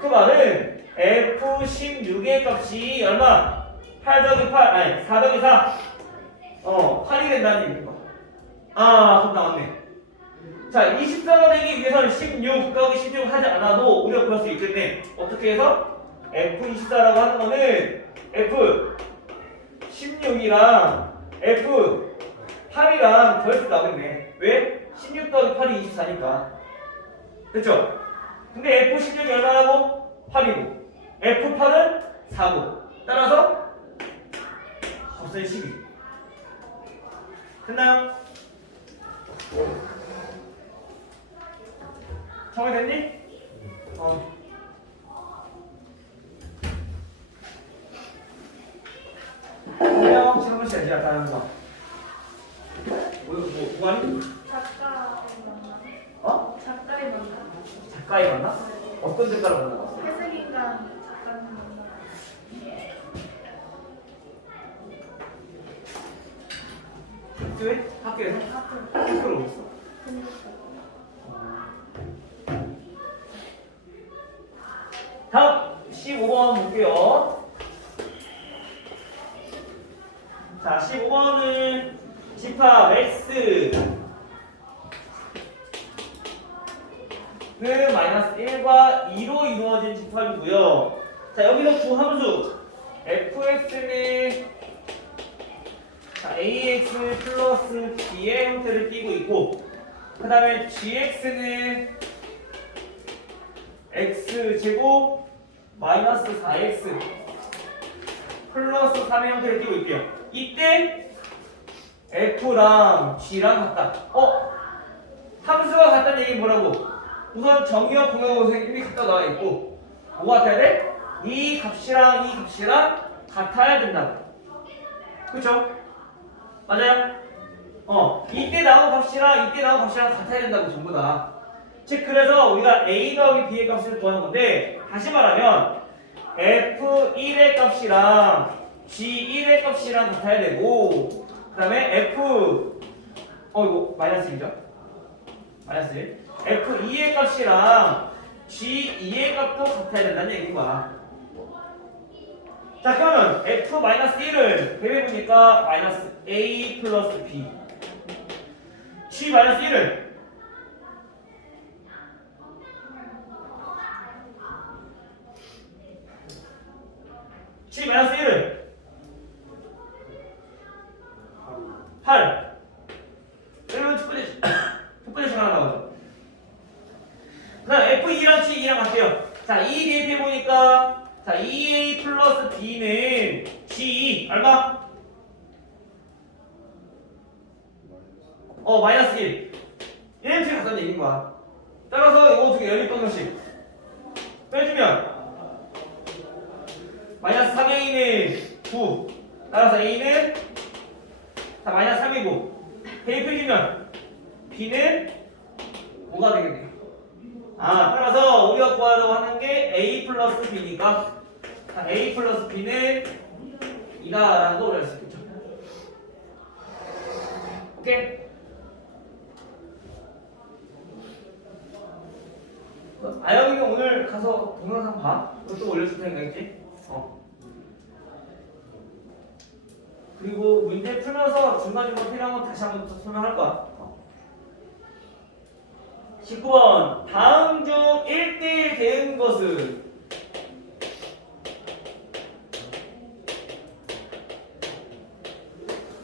그 말은 F16의 값이 얼마? 8 더하기 8 아니 4 더하기 4 8이 된다는 얘기인 거야. 그럼 나왔네. 자, 24가 되기 위해서는 16 더하기 16 하지 않아도 우리가 구할 수 있겠네. 어떻게 해서? F24라고 하는 거는 F16이랑 F8이랑 더해서 나오겠네. 왜? 16 더하기 8이 24니까. 그쵸? 근데 F16이 얼마라고? 8이고 F8은 4고 따라서 값은 12. 됐나요? 정리됐니? 그냥 질문 시작이야 다른 거. 누가 하니? 작가를 만나. 작가에 만나? 어떤 작가를 만나봤어? 회색인간 작가를 만나. 학교에? 학교에서? 앞으로. 학교로 오셨어? 다음 15번 볼게요. 자, 15번은 집합 X 는 마이너스 1과 2로 이루어진 집합이고요. 자, 여기서 두 함수 fx는 ax 플러스 b의 형태를 띠고 있고 그 다음에 gx는 x제곱 마이너스 4x 플러스 3의 형태를 띠고 있게요. 이때 f랑 g랑 같다. 함수가 같다는 얘기 뭐라고? 우선 정의와 공용어선 이미 갖다 나와 있고 뭐가 같아야 돼? 이 값이랑 이 값이랑 같아야 된다. 그쵸? 맞아요? 이때 나온 값이랑 이때 나온 값이랑 같아야 된다고 전부 다. 즉 그래서 우리가 a 더하기 b의 값을 구하는 건데 다시 말하면 f1의 값이랑 g1의 값이랑 같아야 되고 그 다음에 이거 마이너스 1이죠? 마이너스 1 f2의 값이랑 g2의 값도 같아야 된다는 얘기인 거야. 자, 그러면 f-1을 대입해보니까 마이너스 a 플러스 b g-1을 g-1을 8 그러면 첫 번째 식 하나 나오죠. 그 다음 f2랑 g2랑 같아요. 자, 이 대입해보니까 자, 2a 플러스 b는 2 얼마? 마이너스 1. 얘는 뒤에 갖다 얘기인 거야. 따라서 이거 두 개 연립방정식 빼주면 마이너스 3a는 9. 따라서 a는 자 마이너스 3이고 대입해주면 b는 뭐가 되겠네요. 따라서 우리가 구하려고 하는 게 a 플러스 b니까 a 플러스 b는 2다라는 거 우리가 알 수 있겠죠. 오케이? 아영이는 오늘 가서 동영상 봐. 또 올려줄 테니까 있지? 그리고 문제 풀면서 중간중간 필요한 건 다시 한번 설명할 거야. 19번 다음 중 1대1 되는 것은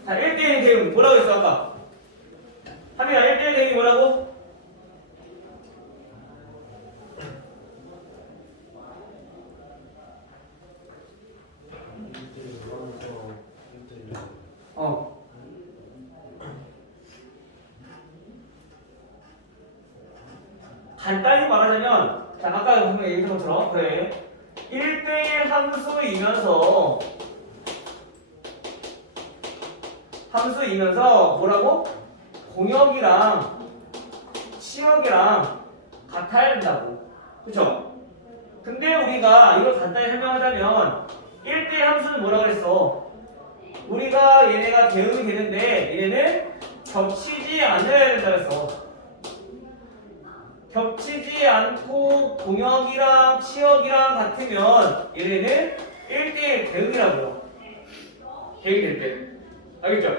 자 1대1 대응 뭐라고 했어 아까? 하민아 1대1 대응이 뭐라고? 간단히 말하자면 자 아까 방금 얘기했던 것처럼 그래 1대1 함수이면서 뭐라고? 공역이랑 치역이랑 같아야 된다고. 그쵸? 근데 우리가 이걸 간단히 설명하자면 1대1 함수는 뭐라 그랬어? 우리가 얘네가 대응이 되는데 얘네는 겹치지 않아야 된다 그랬어. 겹치지 않고 공역이랑 치역이랑 같으면 얘네는 1대1 대응이라고요. 대응이 될 때. 알겠죠?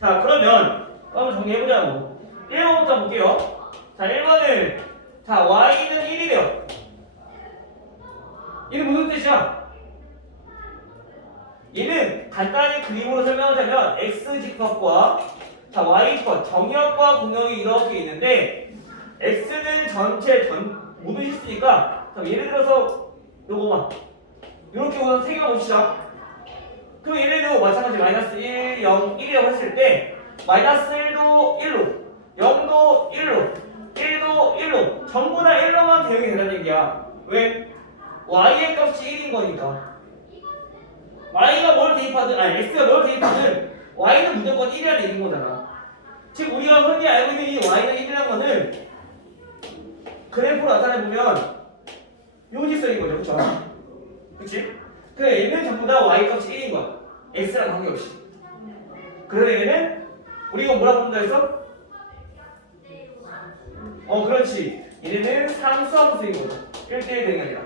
자 그러면 한번 정리해보자고. 1번부터 볼게요. 자 1번은 자 y는 1이래요. 얘는 무슨 뜻이야? 얘는 간단히 그림으로 설명하자면 x직선과 자 y직선 정역과 공역이 이렇게 있는데 x는 전체 모든 실수니까 예를 들어서 요거 봐 이렇게 우선 세 개만 봅시다. 그럼 얘네도 마찬가지 마이너스 1, 0, 1이라고 했을 때 마이너스 1도 1로 0도 1로 1도 1로 전부 다 1로만 대응이 되는 얘기야. 왜? y의 값이 1인 거니까 y가 뭘 대입하든 x가 뭘 대입하든 y는 무조건 1이라는 얘기인 거잖아. 즉 우리가 흔히 알고 있는 이 y는 1이라는 거는 그래프로 나타내보면 요 직선인 거죠. 그쵸? 그치? 그래 얘는 전부 다 y 값이 1인 거야. x랑 관계없이. 그래서 얘는 우리가 뭐라 부른다 했어? 그렇지. 얘네는 상수함수인 거죠. 1대1 대응이 아니라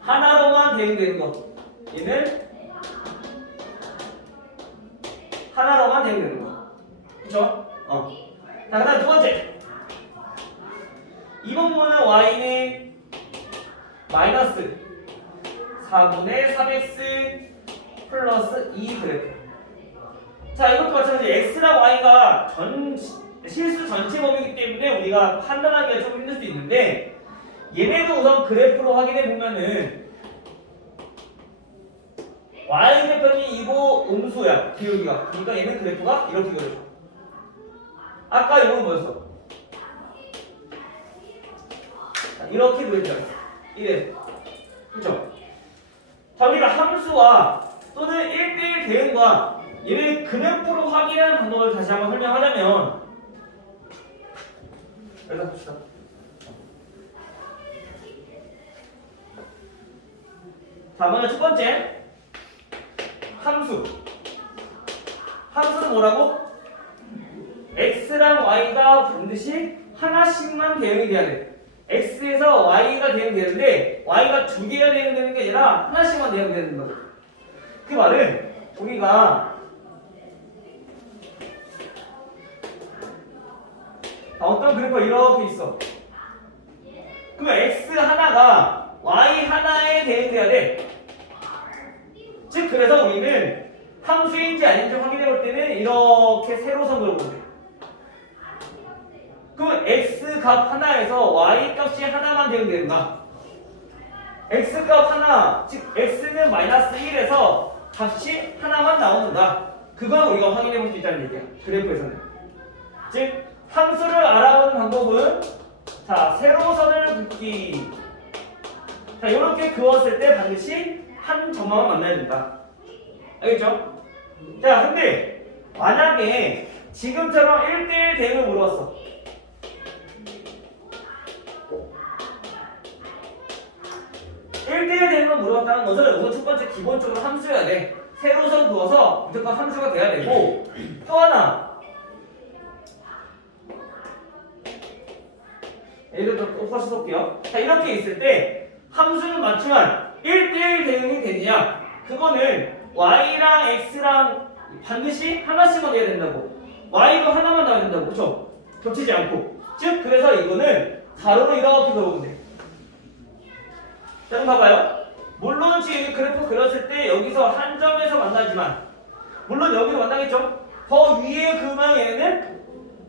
하나로만 대응되는 거. 얘는 하나로만 대응되는 거. 그쵸? 자, 그 다음 두 번째. 이번 부분은 y는 마이너스 4분의 3x 플러스 2 그래프. 자, 이것도 마찬가지 x랑 y가 실수 전체 범위이기 때문에 우리가 판단하기가 좀 힘들 수 있는데 얘네도 우선 그래프로 확인해 보면은 y제편이 이거 음수야 기울기가. 그러니까 얘는 그래프가 이렇게 그려져. 아까 이건 뭐였어? 자, 이렇게 그려져. 이래. 그쵸? 자, 우리가 함수와 또는 1대1 대응과 얘를 그래프로 확인하는 방법을 다시 한번 설명하자면 여기다 봅시다. 자, 먼저 첫 번째 함수. 함수는 뭐라고? x랑 y가 반드시 하나씩만 대응이 돼야 돼. x에서 y가 대응되는데 y가 두 개가 대응되는 게 아니라 하나씩만 대응되는 거죠. 그 말은 우리가 어떤 그래프가 이렇게 있어. 그러면 x 하나가 y 하나에 대응돼야 돼. 즉 그래서 우리는 함수인지 아닌지 확인해 볼 때는 이렇게 세로선 그려보면 돼. 그럼 x 값 하나에서 y 값이 하나만 대응되는가? x값 하나, 즉 x는 마이너스 1에서 값이 하나만 나오는가? 그걸 우리가 확인해 볼 수 있다는 얘기야. 그래프에서는. 즉 함수를 알아보는 방법은 자 세로선을 긋기. 자 이렇게 그었을 때 반드시 한 점만 만나야 된다. 알겠죠? 자 근데 만약에 지금처럼 1대1 대응을 물어봤어. 1대1 대응을 물어봤다는 것은 우선 첫 번째 기본적으로 함수여야 돼. 세로선 그어서 무조건 함수가 돼야 되고 또 하나 예를 들어 똑같이 써볼게요. 자 이렇게 있을 때 함수는 맞지만 1대1 대응이 되느냐? 그거는 y랑 x랑 반드시 하나씩만 돼야 된다고. y도 하나만 나와야 된다고. 그렇죠? 겹치지 않고. 즉 그래서 이거는 가로로 이렇게 그어보면 돼. 자 그럼 봐봐요. 물론 지금 그래프 그렸을 때 여기서 한 점에서 만나지만 물론 여기서 만나겠죠? 더 위에 그만 얘는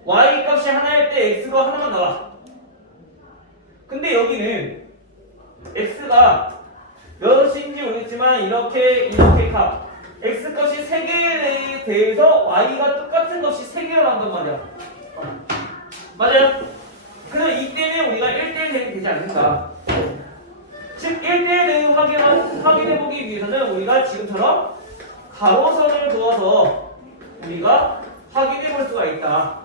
y 값이 하나일 때 x가 하나만 나와. 근데 여기는 x가 몇 인지 모르겠지만 이렇게 값 x 값이 3개에 대해서 y가 똑같은 값이 3개가 나온단 말이야. 맞아요? 그래서 이때는 우리가 1대1 대응이 되지 않는다. 즉 1대1 대응 확인해보기 위해서는 우리가 지금처럼 가로선을 그어서 우리가 확인해볼 수가 있다.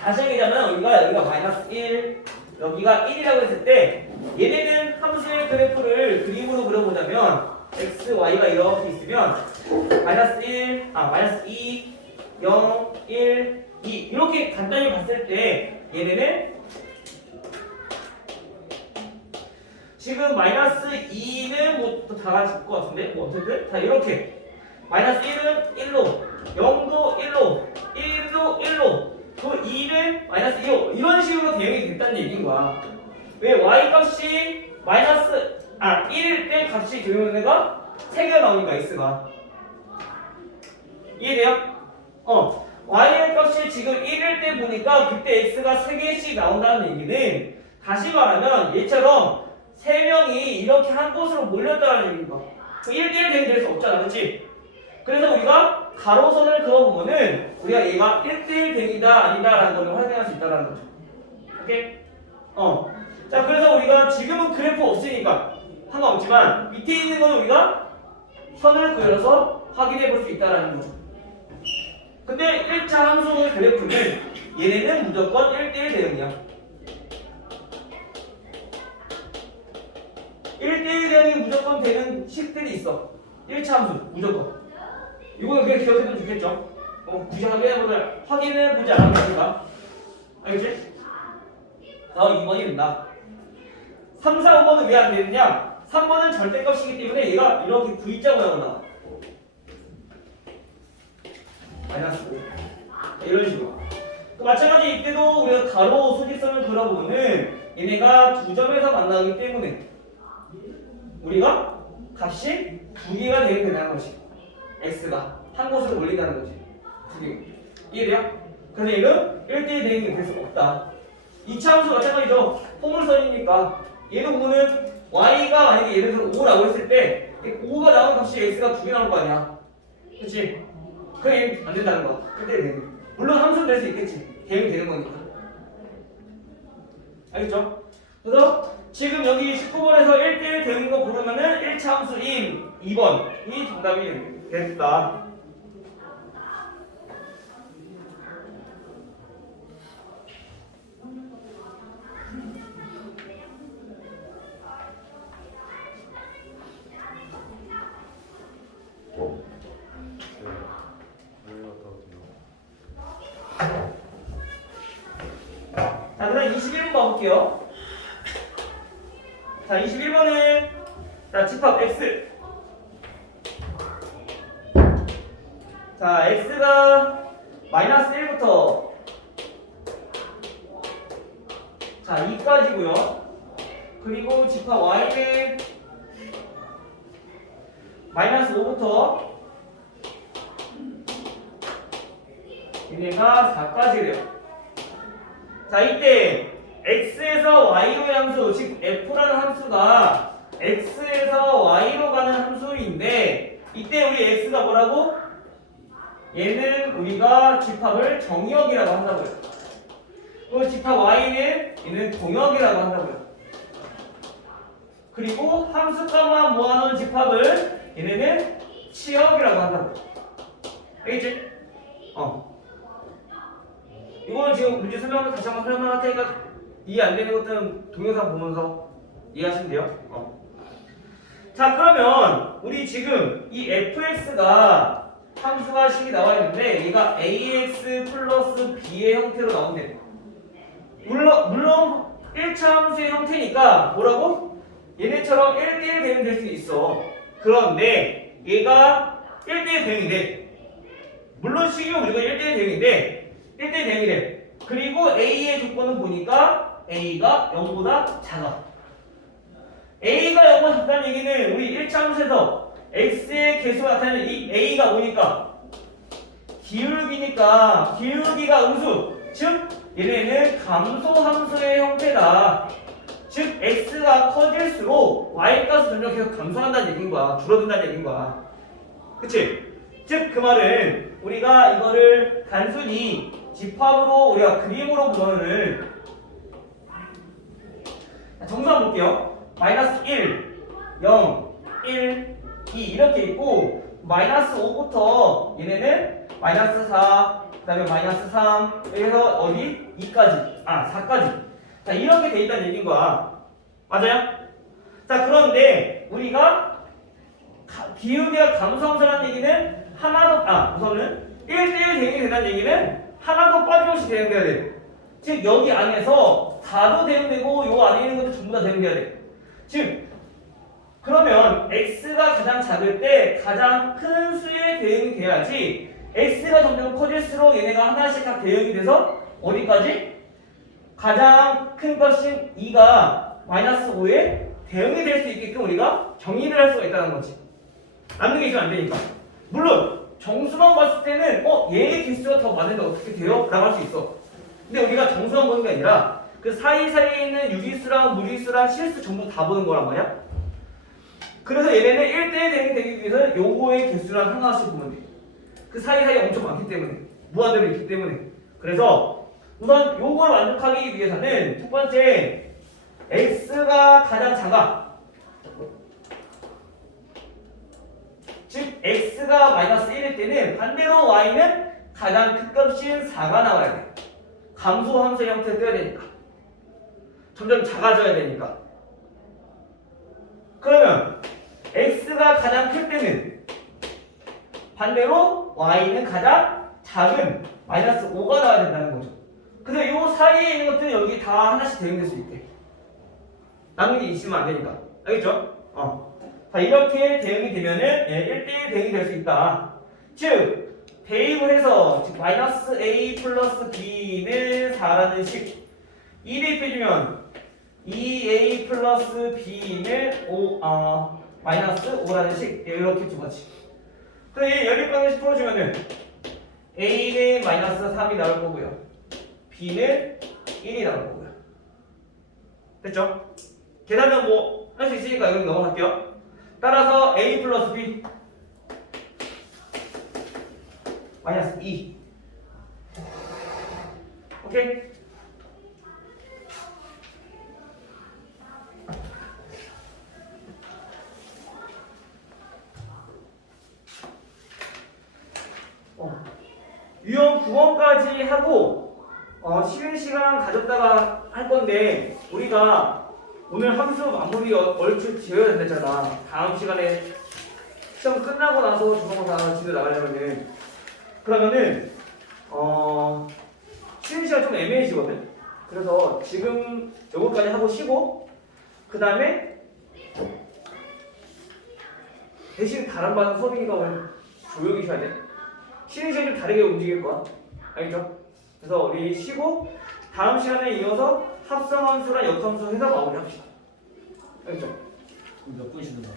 다시 얘기하자면 우리가 여기가 마이너스 1 여기가 1이라고 했을 때 얘네는 함수의 그래프를 그림으로 그려보자면 x, y가 이렇게 있으면 마이너스 1, 마이너스 2, 0, 1, 2 이렇게 간단히 봤을 때 얘네는 지금 마이너스 2는 뭐 다 같이 것 같은데 뭐 어쨌든 자 이렇게 마이너스 1은 1로 0도 1로 1도 1로 그 2는 마이너스 2로 이런 식으로 대응이 됐다는 얘기인 거야. 왜 y 값이 마이너스 1일 때 값이 되는 애가 3개가 나오니까 x가 이해돼요? y의 값이 지금 1일 때 보니까 그때 x가 3개씩 나온다는 얘기는 다시 말하면 얘처럼 3명이 이렇게 한 곳으로 몰렸다는 얘기인 거야. 그 1대1 대응이 될 수 없잖아, 그렇지? 그래서 우리가 가로선을 그어보면은 우리가 얘가 1대1 대응이다 아니다라는 걸 확인할 수 있다는 거죠. 오케이? 자 그래서 우리가 지금은 그래프 없으니까 상관없지만 밑에 있는 건 우리가 선을 그려서 확인해 볼 수 있다는 거죠. 근데 1차 함수의 그래프는 얘네는 무조건 1대1 대응이야. 1대1 대응이 무조건 되는 식들이 있어. 1차 함수 무조건. 이거는 그냥 기억해두면 좋겠죠? 굳이 확인해보지 않아도 되니까. 알겠지? 다음 2번이 된다. 3, 4, 5번은 왜 안 되느냐? 3번은 절대값이기 때문에 얘가 이렇게 V자 모양으로 나와. 마이너스 5. 이런 식으로. 또 마찬가지 이때도 우리가 가로 소지선을 그려보면은 얘네가 두 점에서 만나기 때문에 우리가 값이 2개가 되게 된다는 것이 x가 한 곳으로 몰린다는 거지. 2개. 이해돼요? 그래서 얘는 1대1 대응이 될 수 없다. 2차 함수 마찬가지죠. 포물선이니까 얘도 보면은 y가 만약에 예를 들어 5라고 했을 때 5가 나오는 값이 x가 2개 나올 거 아니야. 그치? 그게 안 된다는 거야. 1대1 대응. 물론 함수는 될 수 있겠지. 대응이 되는 거니까. 알겠죠? 그래서 지금 여기 19번에서 1대1 대응인 거 고르면은 1차 함수인 2번이 정답이 됐다. 자, 그럼 21번 봐볼게요. 자, 21번은 자, 집합 x. 자, x가 마이너스 1부터 자, 2까지고요. 그리고 집합 y는 마이너스 5부터 얘네가 4까지래요. 자, 이때 x에서 y로의 함수, 즉 f라는 함수가 x에서 y로 가는 함수인데 이때 우리 x가 뭐라고? 얘는 우리가 집합을 정의역이라고 한다고요. 그리고 집합 y는 얘는 동역이라고 한다고요. 그리고 함수값만 모아놓은 집합을 얘네는 치역이라고 한다고요. 알겠지? 이거는 지금 문제 설명을 다시 한번 설명할 테니까 이해 안 되는 것들은 동영상 보면서 이해하시면 돼요. 자, 그러면 우리 지금 이 fx가 함수가 식이 나와 있는데 얘가 ax 플러스 b의 형태로 나온대. 물론 1차 함수의 형태니까 뭐라고? 얘네처럼 1대1 대응이 될 수 있어. 그런데 얘가 1대1 대응이 돼. 물론 식이면 우리가 1대1 대응인데 1대1 대응이 돼. 그리고 a의 조건은 보니까 a가 0보다 작아. a가 0보다 작다는 얘기는 우리 1차 함수에서 x의 개수가 나타나는 이 a가 뭐니까? 기울기니까 기울기가 음수. 즉 얘네는 감소 함수의 형태다. 즉 x가 커질수록 y값은 점점 계속 감소한다는 얘기인 거야. 줄어든다는 얘기인 거야. 그치? 즉 그 말은 우리가 이거를 단순히 집합으로 우리가 그림으로 보면은 정수 한번 볼게요. 마이너스 1, 0, 1, 2 이렇게 있고 마이너스 5부터 얘네는 마이너스 4, 그 다음에 마이너스 3 그래서 어디? 2까지 4까지 자 이렇게 돼 있다는 얘기인 거야. 맞아요? 자 그런데 우리가 기울기가 감소함수라는 얘기는 하나도 우선은 1대1 대응이 된다는 얘기는 하나도 빠짐없이 대응돼야 돼. 즉 여기 안에서 4도 대응되고 요 안에 있는 것도 전부 다 대응돼야 돼. 즉 그러면 x가 가장 작을 때 가장 큰 수의 대응이 돼야지 x가 점점 커질수록 얘네가 하나씩 다 대응이 돼서 어디까지? 가장 큰 값인 2가 마이너스 5에 대응이 될 수 있게끔 우리가 정의를 할 수가 있다는 거지. 남는 게 있으면 안 되니까. 물론 정수만 봤을 때는 얘의 개수가 더 많은데 어떻게 돼요? 라고 할 수 있어. 근데 우리가 정수만 보는 게 아니라 그 사이사이에 있는 유기수랑 무리수랑 실수 전부 다 보는 거란 말이야. 그래서 얘네는 1대1 대응이 되기 위해서는 요거의 개수랑 하나씩 보면 돼. 그 사이사이에 엄청 많기 때문에 무한대로 있기 때문에. 그래서 우선 요걸 만족하기 위해서는 첫 번째 x가 가장 작아. 즉 x가 마이너스 1일 때는 반대로 y는 가장 큰 값인 4가 나와야 돼. 감소 함수의 형태를 떼야 되니까. 점점 작아져야 되니까. 그러면 x가 가장 클 때는 반대로 y는 가장 작은 마이너스 5가 나와야 된다는 거죠. 근데 이 사이에 있는 것들은 여기 다 하나씩 대응될 수 있대. 남는 게 있으면 안 되니까. 알겠죠? 자, 이렇게 대응이 되면은 1대1 대응이 될 수 있다. 즉, 대입을 해서 즉 마이너스 a 플러스 b는 4라는 식 2대입해주면 2a 플러스 b는 마이너스 5라는 식 이렇게 두 가지. 그럼 얘 연립방정식 풀어주면은 a는 마이너스 3이 나올 거고요. b는 1이 나올 거고요. 됐죠? 계산은 뭐 할 수 있으니까 여기 넘어갈게요. 따라서 a 플러스 b 마이너스 2. 오케이? 유형 9번까지 하고 쉬는 시간 가졌다가 할 건데 우리가 오늘 함수 마무리 얼추 지어야 된다잖아. 다음 시간에 시험 끝나고 나서 중간고사 집에 나가려면은 그러면은 쉬는 시간 좀 애매해지거든. 그래서 지금 요거까지 하고 쉬고 그 다음에 대신 다른 반 수업이니까 오늘 조용히 쉬어야 돼. 쉬는 시간 좀 다르게 움직일 거야. 알겠죠? 그래서 우리 쉬고 다음 시간에 이어서 합성함수랑 역함수 해서 마무리합시다. 알겠죠? 몇 분 쉬는 거예요?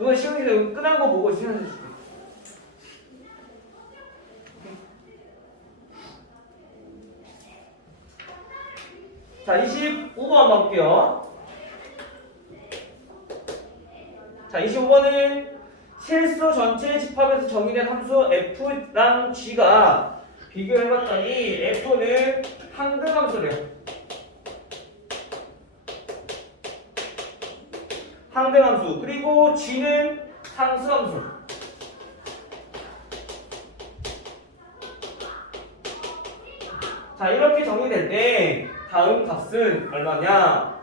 이건 시간이 끝난 거 보고 시간 줄게. 자, 25번 한번 볼게요. 자, 25번은 실수 전체 집합에서 정의된 함수 f랑 g가 비교해봤더니 f는 항등함수래요. 항등함수. 그리고 g는 상수함수. 자, 이렇게 정의될 때 다음 값은 얼마냐?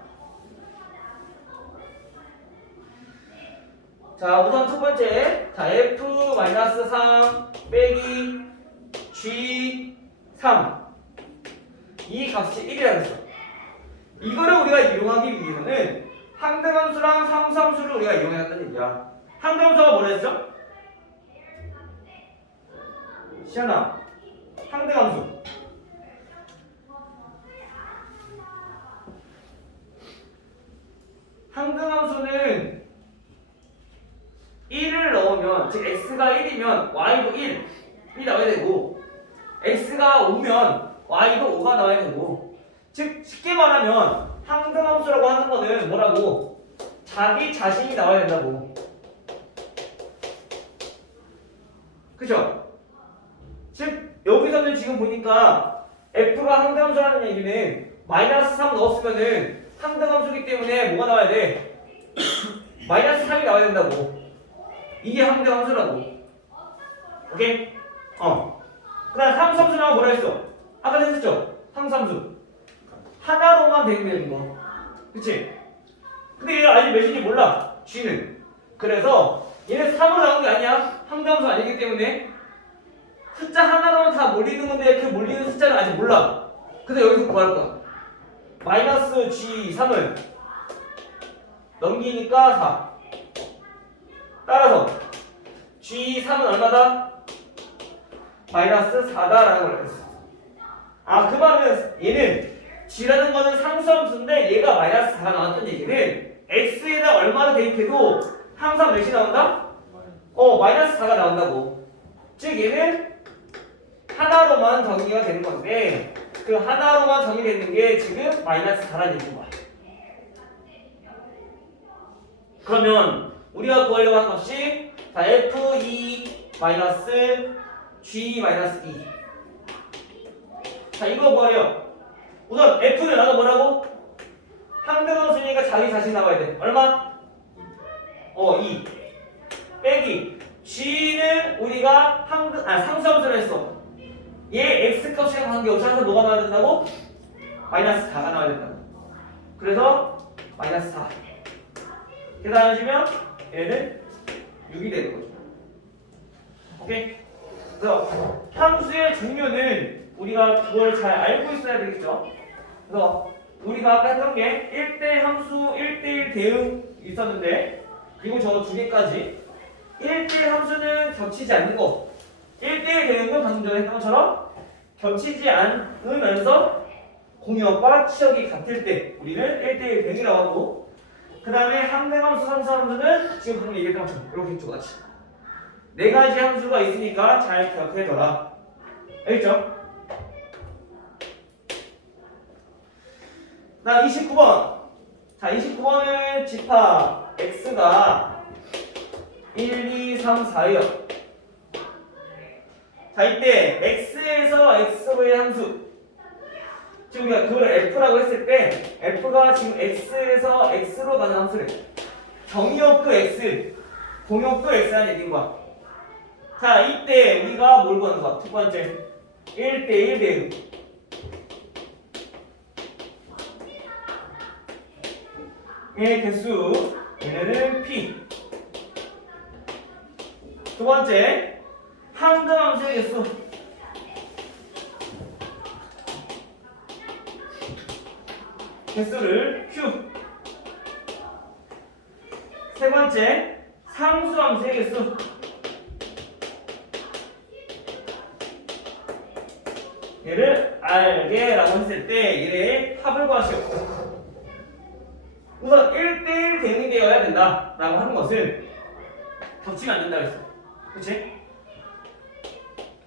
자, 우선 첫 번째. 자, f-3 빼기 g3. 이 값이 1이라고 했어. 이거를 우리가 이용하기 위해서는 항등함수랑 상수함수를 우리가 이용해야 한다는 얘기야. 항등함수가 뭐라 했죠? 시연아, 항등함수. 항등함수는 1을 넣으면, 즉 x가 1이면 y도 1이 나와야 되고, x가 5면 y도 5가 나와야 되고, 즉 쉽게 말하면 항등함수라고 하는 거는 뭐라고? 자기 자신이 나와야 된다고. 그죠? 즉 여기서는 지금 보니까 f가 항등함수라는 얘기는 마이너스 3 넣었으면은 항등함수기 때문에 뭐가 나와야 돼? 마이너스 3이 나와야 된다고. 이게 항등함수라고. 오케이? 그 다음 상수함수는 뭐라 했어? 아까 했었죠? 상수함수 하나로만 대응되는 거. 그치? 근데 얘는 아직 몇인지 몰라. g는. 그래서 얘는 3으로 나온 게 아니야. 항등함수 아니기 때문에 숫자 하나로만 다 몰리는 건데 그 몰리는 숫자는 아직 몰라. 그래서 여기서 뭐 할 거야? 마이너스 g3을 넘기니까 4. 따라서 g3은 얼마다? 마이너스 4다라는 걸 했어. 아, 그 말은 얘는 g라는 거는 상수함수인데 얘가 마이너스 4가 나왔던 얘기는 x에다 얼마를 대입해도 항상 몇이 나온다? 마이너스 4가 나온다고. 즉 얘는 하나로만 정의가 되는 건데 그 하나로만 정의되는 게 지금 마이너스 4라는 얘기인 거야. 그러면 우리가 구하려고 하는 것이 자, f2 마이너스 g 마이너스 2. 자, 이거 구하려. 우선 f는 나가 뭐라고? 항등함수니까 자기 자신 나와야 돼. 얼마? 2 빼기 g는 우리가 상수함수를 했어. 얘 x값이랑 관계없이 항상 뭐가 나와야 된다고? 마이너스 4가 나와야 된다고. 그래서 마이너스 4 계산해주면 얘는 6이 되는 거죠. 오케이? 그래서 함수의 종류는 우리가 그걸 잘 알고 있어야 되겠죠. 그래서 우리가 아까 했던 게 1대 함수 1대1 대응 있었는데 그리고 저 두 개까지 1대1 함수는 겹치지 않는 거. 1대1 대응은 방금 전에 했던 것처럼 겹치지 않으면서 공역과 치역이 같을 때 우리는 1대1 대응이라고 하고, 그 다음에 항등함수 상수함수는 지금 방금 얘기했던 것처럼 이렇게 두 가지 4가지 함수가 있으니까 잘 기억해둬라. 알겠죠? 나 29번. 자, 29번은 집합 x가 1, 2, 3, 4예요. 자, 이때 x에서 x의 함수, 지금 우리가 그걸 f라고 했을 때 f가 지금 x에서 x로 가는 함수래. 정의역도 x, 공역도 x라는 얘기인 거야. 자, 이때 우리가 뭘 구하는 거야? 첫 번째 1대1 대응. 얘 개수, 얘네는 p. 두 번째 항등함수의 개수. 개수를 q. 세 번째 상수함수의 개수. 얘를 r개라고 했을 때 얘의 합을 구하시오. 우선 1대1 대응이 되어야 된다 라고 하는 것은 겹치면 안 된다 그랬어. 그치?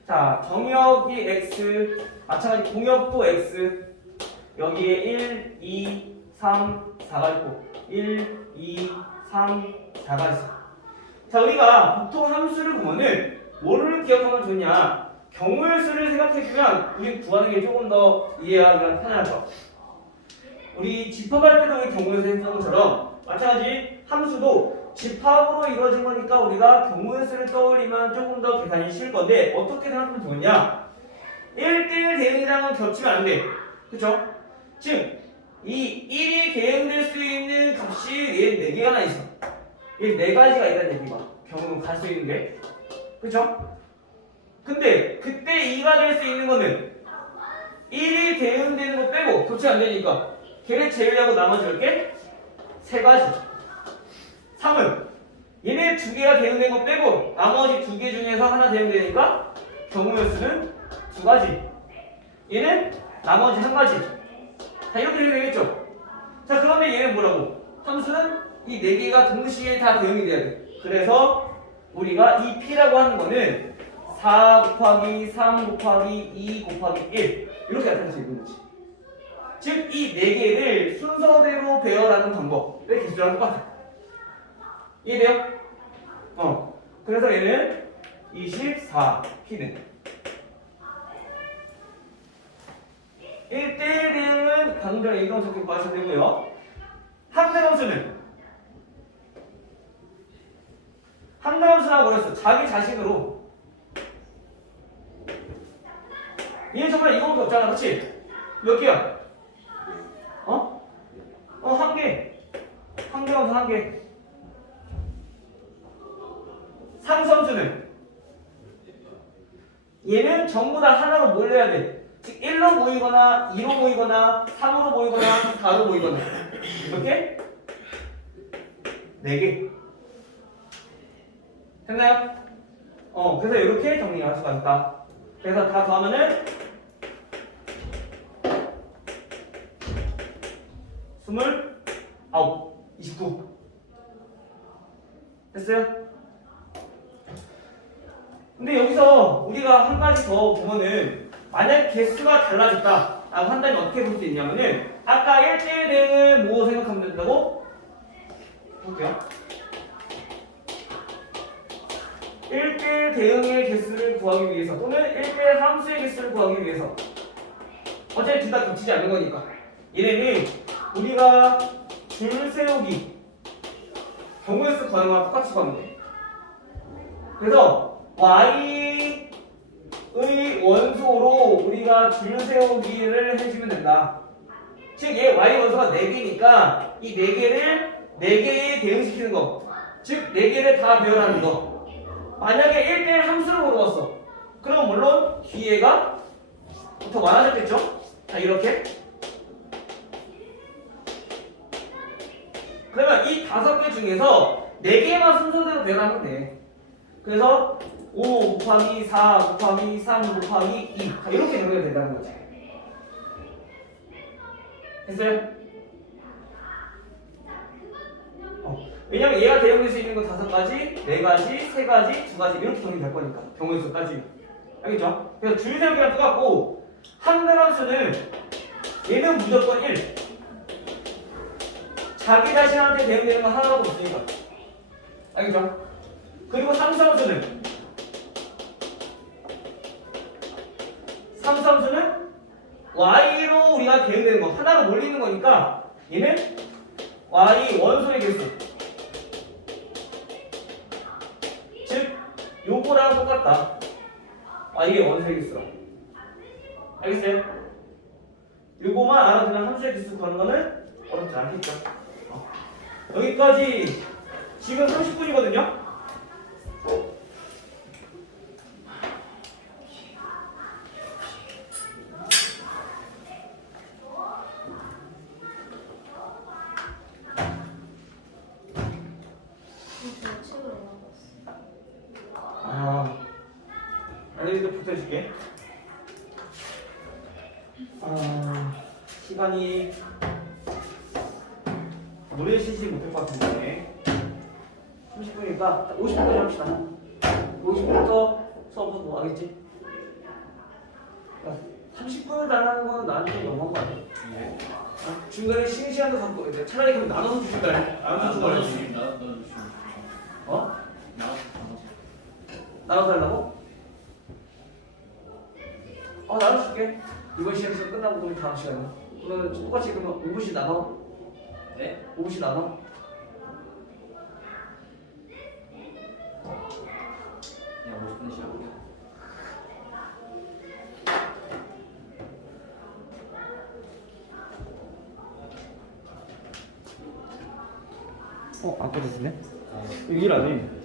자, 정역이 x, 마찬가지 공역도 x, 여기에 1, 2, 3, 4가 있고 1, 2, 3, 4가 있어. 자, 우리가 보통 함수를 보면은 뭐를 기억하면 좋냐? 경우의 수를 생각해주면 우리 구하는 게 조금 더 이해하기가 편하죠. 우리 집합할 때도 우리 경우의 수 했던 것처럼 마찬가지 함수도 집합으로 이루어진 거니까 우리가 경우의 수를 떠올리면 조금 더 계산이 쉬울 건데 어떻게 생각하면 좋냐? 1대1 대응이랑은 겹치면 안 돼. 그쵸? 즉, 이 1이 대응될 수 있는 값이 얘 4개가 있어. 얘 4가지가 있다는 얘기가. 경우는 갈 수 있는 게. 그쵸? 근데 그때 2가 될 수 있는 거는 1이 대응되는 거 빼고 겹치 안 되니까 걔를 제외하고 나머지 몇 개? 3가지. 3은 얘네 2개가 대응된 거 빼고 나머지 2개 중에서 하나 대응되니까 경우의 수는 2가지. 얘는 나머지 1가지. 자, 이렇게 되겠죠? 자, 그러면 얘는 뭐라고? 함수는 이 4개가 동시에 다 대응이 돼야 돼. 그래서 우리가 이 P라고 하는 거는 4 곱하기 3 곱하기 2 곱하기 1 이렇게 나타낼 수 있는 거지. 즉, 이 4개를 순서대로 배열하는 방법의 기술이랑 똑같아. 이해돼요? 그래서 얘는 24 P는 1대1 대응은 강조랑 이동적인 구하셔야 되고요. 함수는 함수라고 그랬어. 자기 자신으로. 얘는 정말 이거밖에 없잖아, 그렇지? 몇 개야? 한 개. 함수 한 개. 상수함수는 얘는 전부 다 하나로 몰려야 돼. 즉 1로 모이거나 2로 모이거나 3으로 모이거나 4로 모이거나 이렇게 4개 됐나요? 그래서 이렇게 정리할 수가 있다. 그래서 다 더하면은 29 됐어요? 근데 여기서 우리가 한 가지 더 보면은 만약 개수가 달라졌다 라고 한다면 어떻게 볼 수 있냐면은 아까 1대1 대응을 뭐 생각하면 된다고? 볼게요. 1대1 대응의 개수를 구하기 위해서 또는 1대1 함수의 개수를 구하기 위해서 어차피 둘 다 겹치지 않는 거니까 얘네는 우리가 줄 세우기 경우의 수 구하는 거랑 똑같이 구하면 돼. 그래서 y의 원소로 우리가 줄 세우기를 해주면 된다. 즉 얘 y 원소가 4개니까 이 4개를 4개에 대응시키는 거. 즉 4개를 다 배열하는 거. 만약에 1대1 함수를 물어봤어. 그럼 물론 뒤에가 더 많아졌겠죠? 자 이렇게. 그러면 이 5개 중에서 4개만 순서대로 배열하면 돼. 그래서 5 곱하기 4 곱하기 3 곱하기 2 이렇게 정리가 된다는 거지. 됐어요? 왜냐면 얘가 대응될 수 있는 거 5가지, 4가지, 3가지, 2가지 이렇게 정리될 거니까 경우의 수까지. 알겠죠? 그래서 줄 세우기랑 똑같고 함수는 얘는 무조건 1. 자기 자신한테 대응되는 거 하나도 없으니까. 알겠죠? 그리고 상수함수는 y로 우리가 대응되는 거 하나로 몰리는 거니까 얘는 y 원소의 개수 즉 요거랑 똑같다. y의 원소의 개수랑. 알겠어요? 요거만 알아두면 함수의 개수 구하는 거는 어렵지 않겠죠. 여기까지 지금 30분이거든요. 애들도 붙여줄게. 시간이 노래 쉬지 못할 것 같은데 30분이니까 50분까지 합시다. 50분부터 수업은 뭐 하겠지? 30분을 달라는 건 나한테 너무한 거 아니야? 예. 아, 중간에 쉬는 시간도 갖고 이제 차라리 그럼 나눠서 주실까요? 나눠서 주고 나도 그러지. 주심 나도 주심. 어? 나도 나눠서 하려고? 나눠 줄게. 이번 시간에서 끝나고 그럼 다음 시간에. 그러면 똑같이 그러면 5분씩 나눠. 네? 5분씩 나눠. 그냥 50분씩 할게요. 안 꺼졌네? 이거 일 안 해.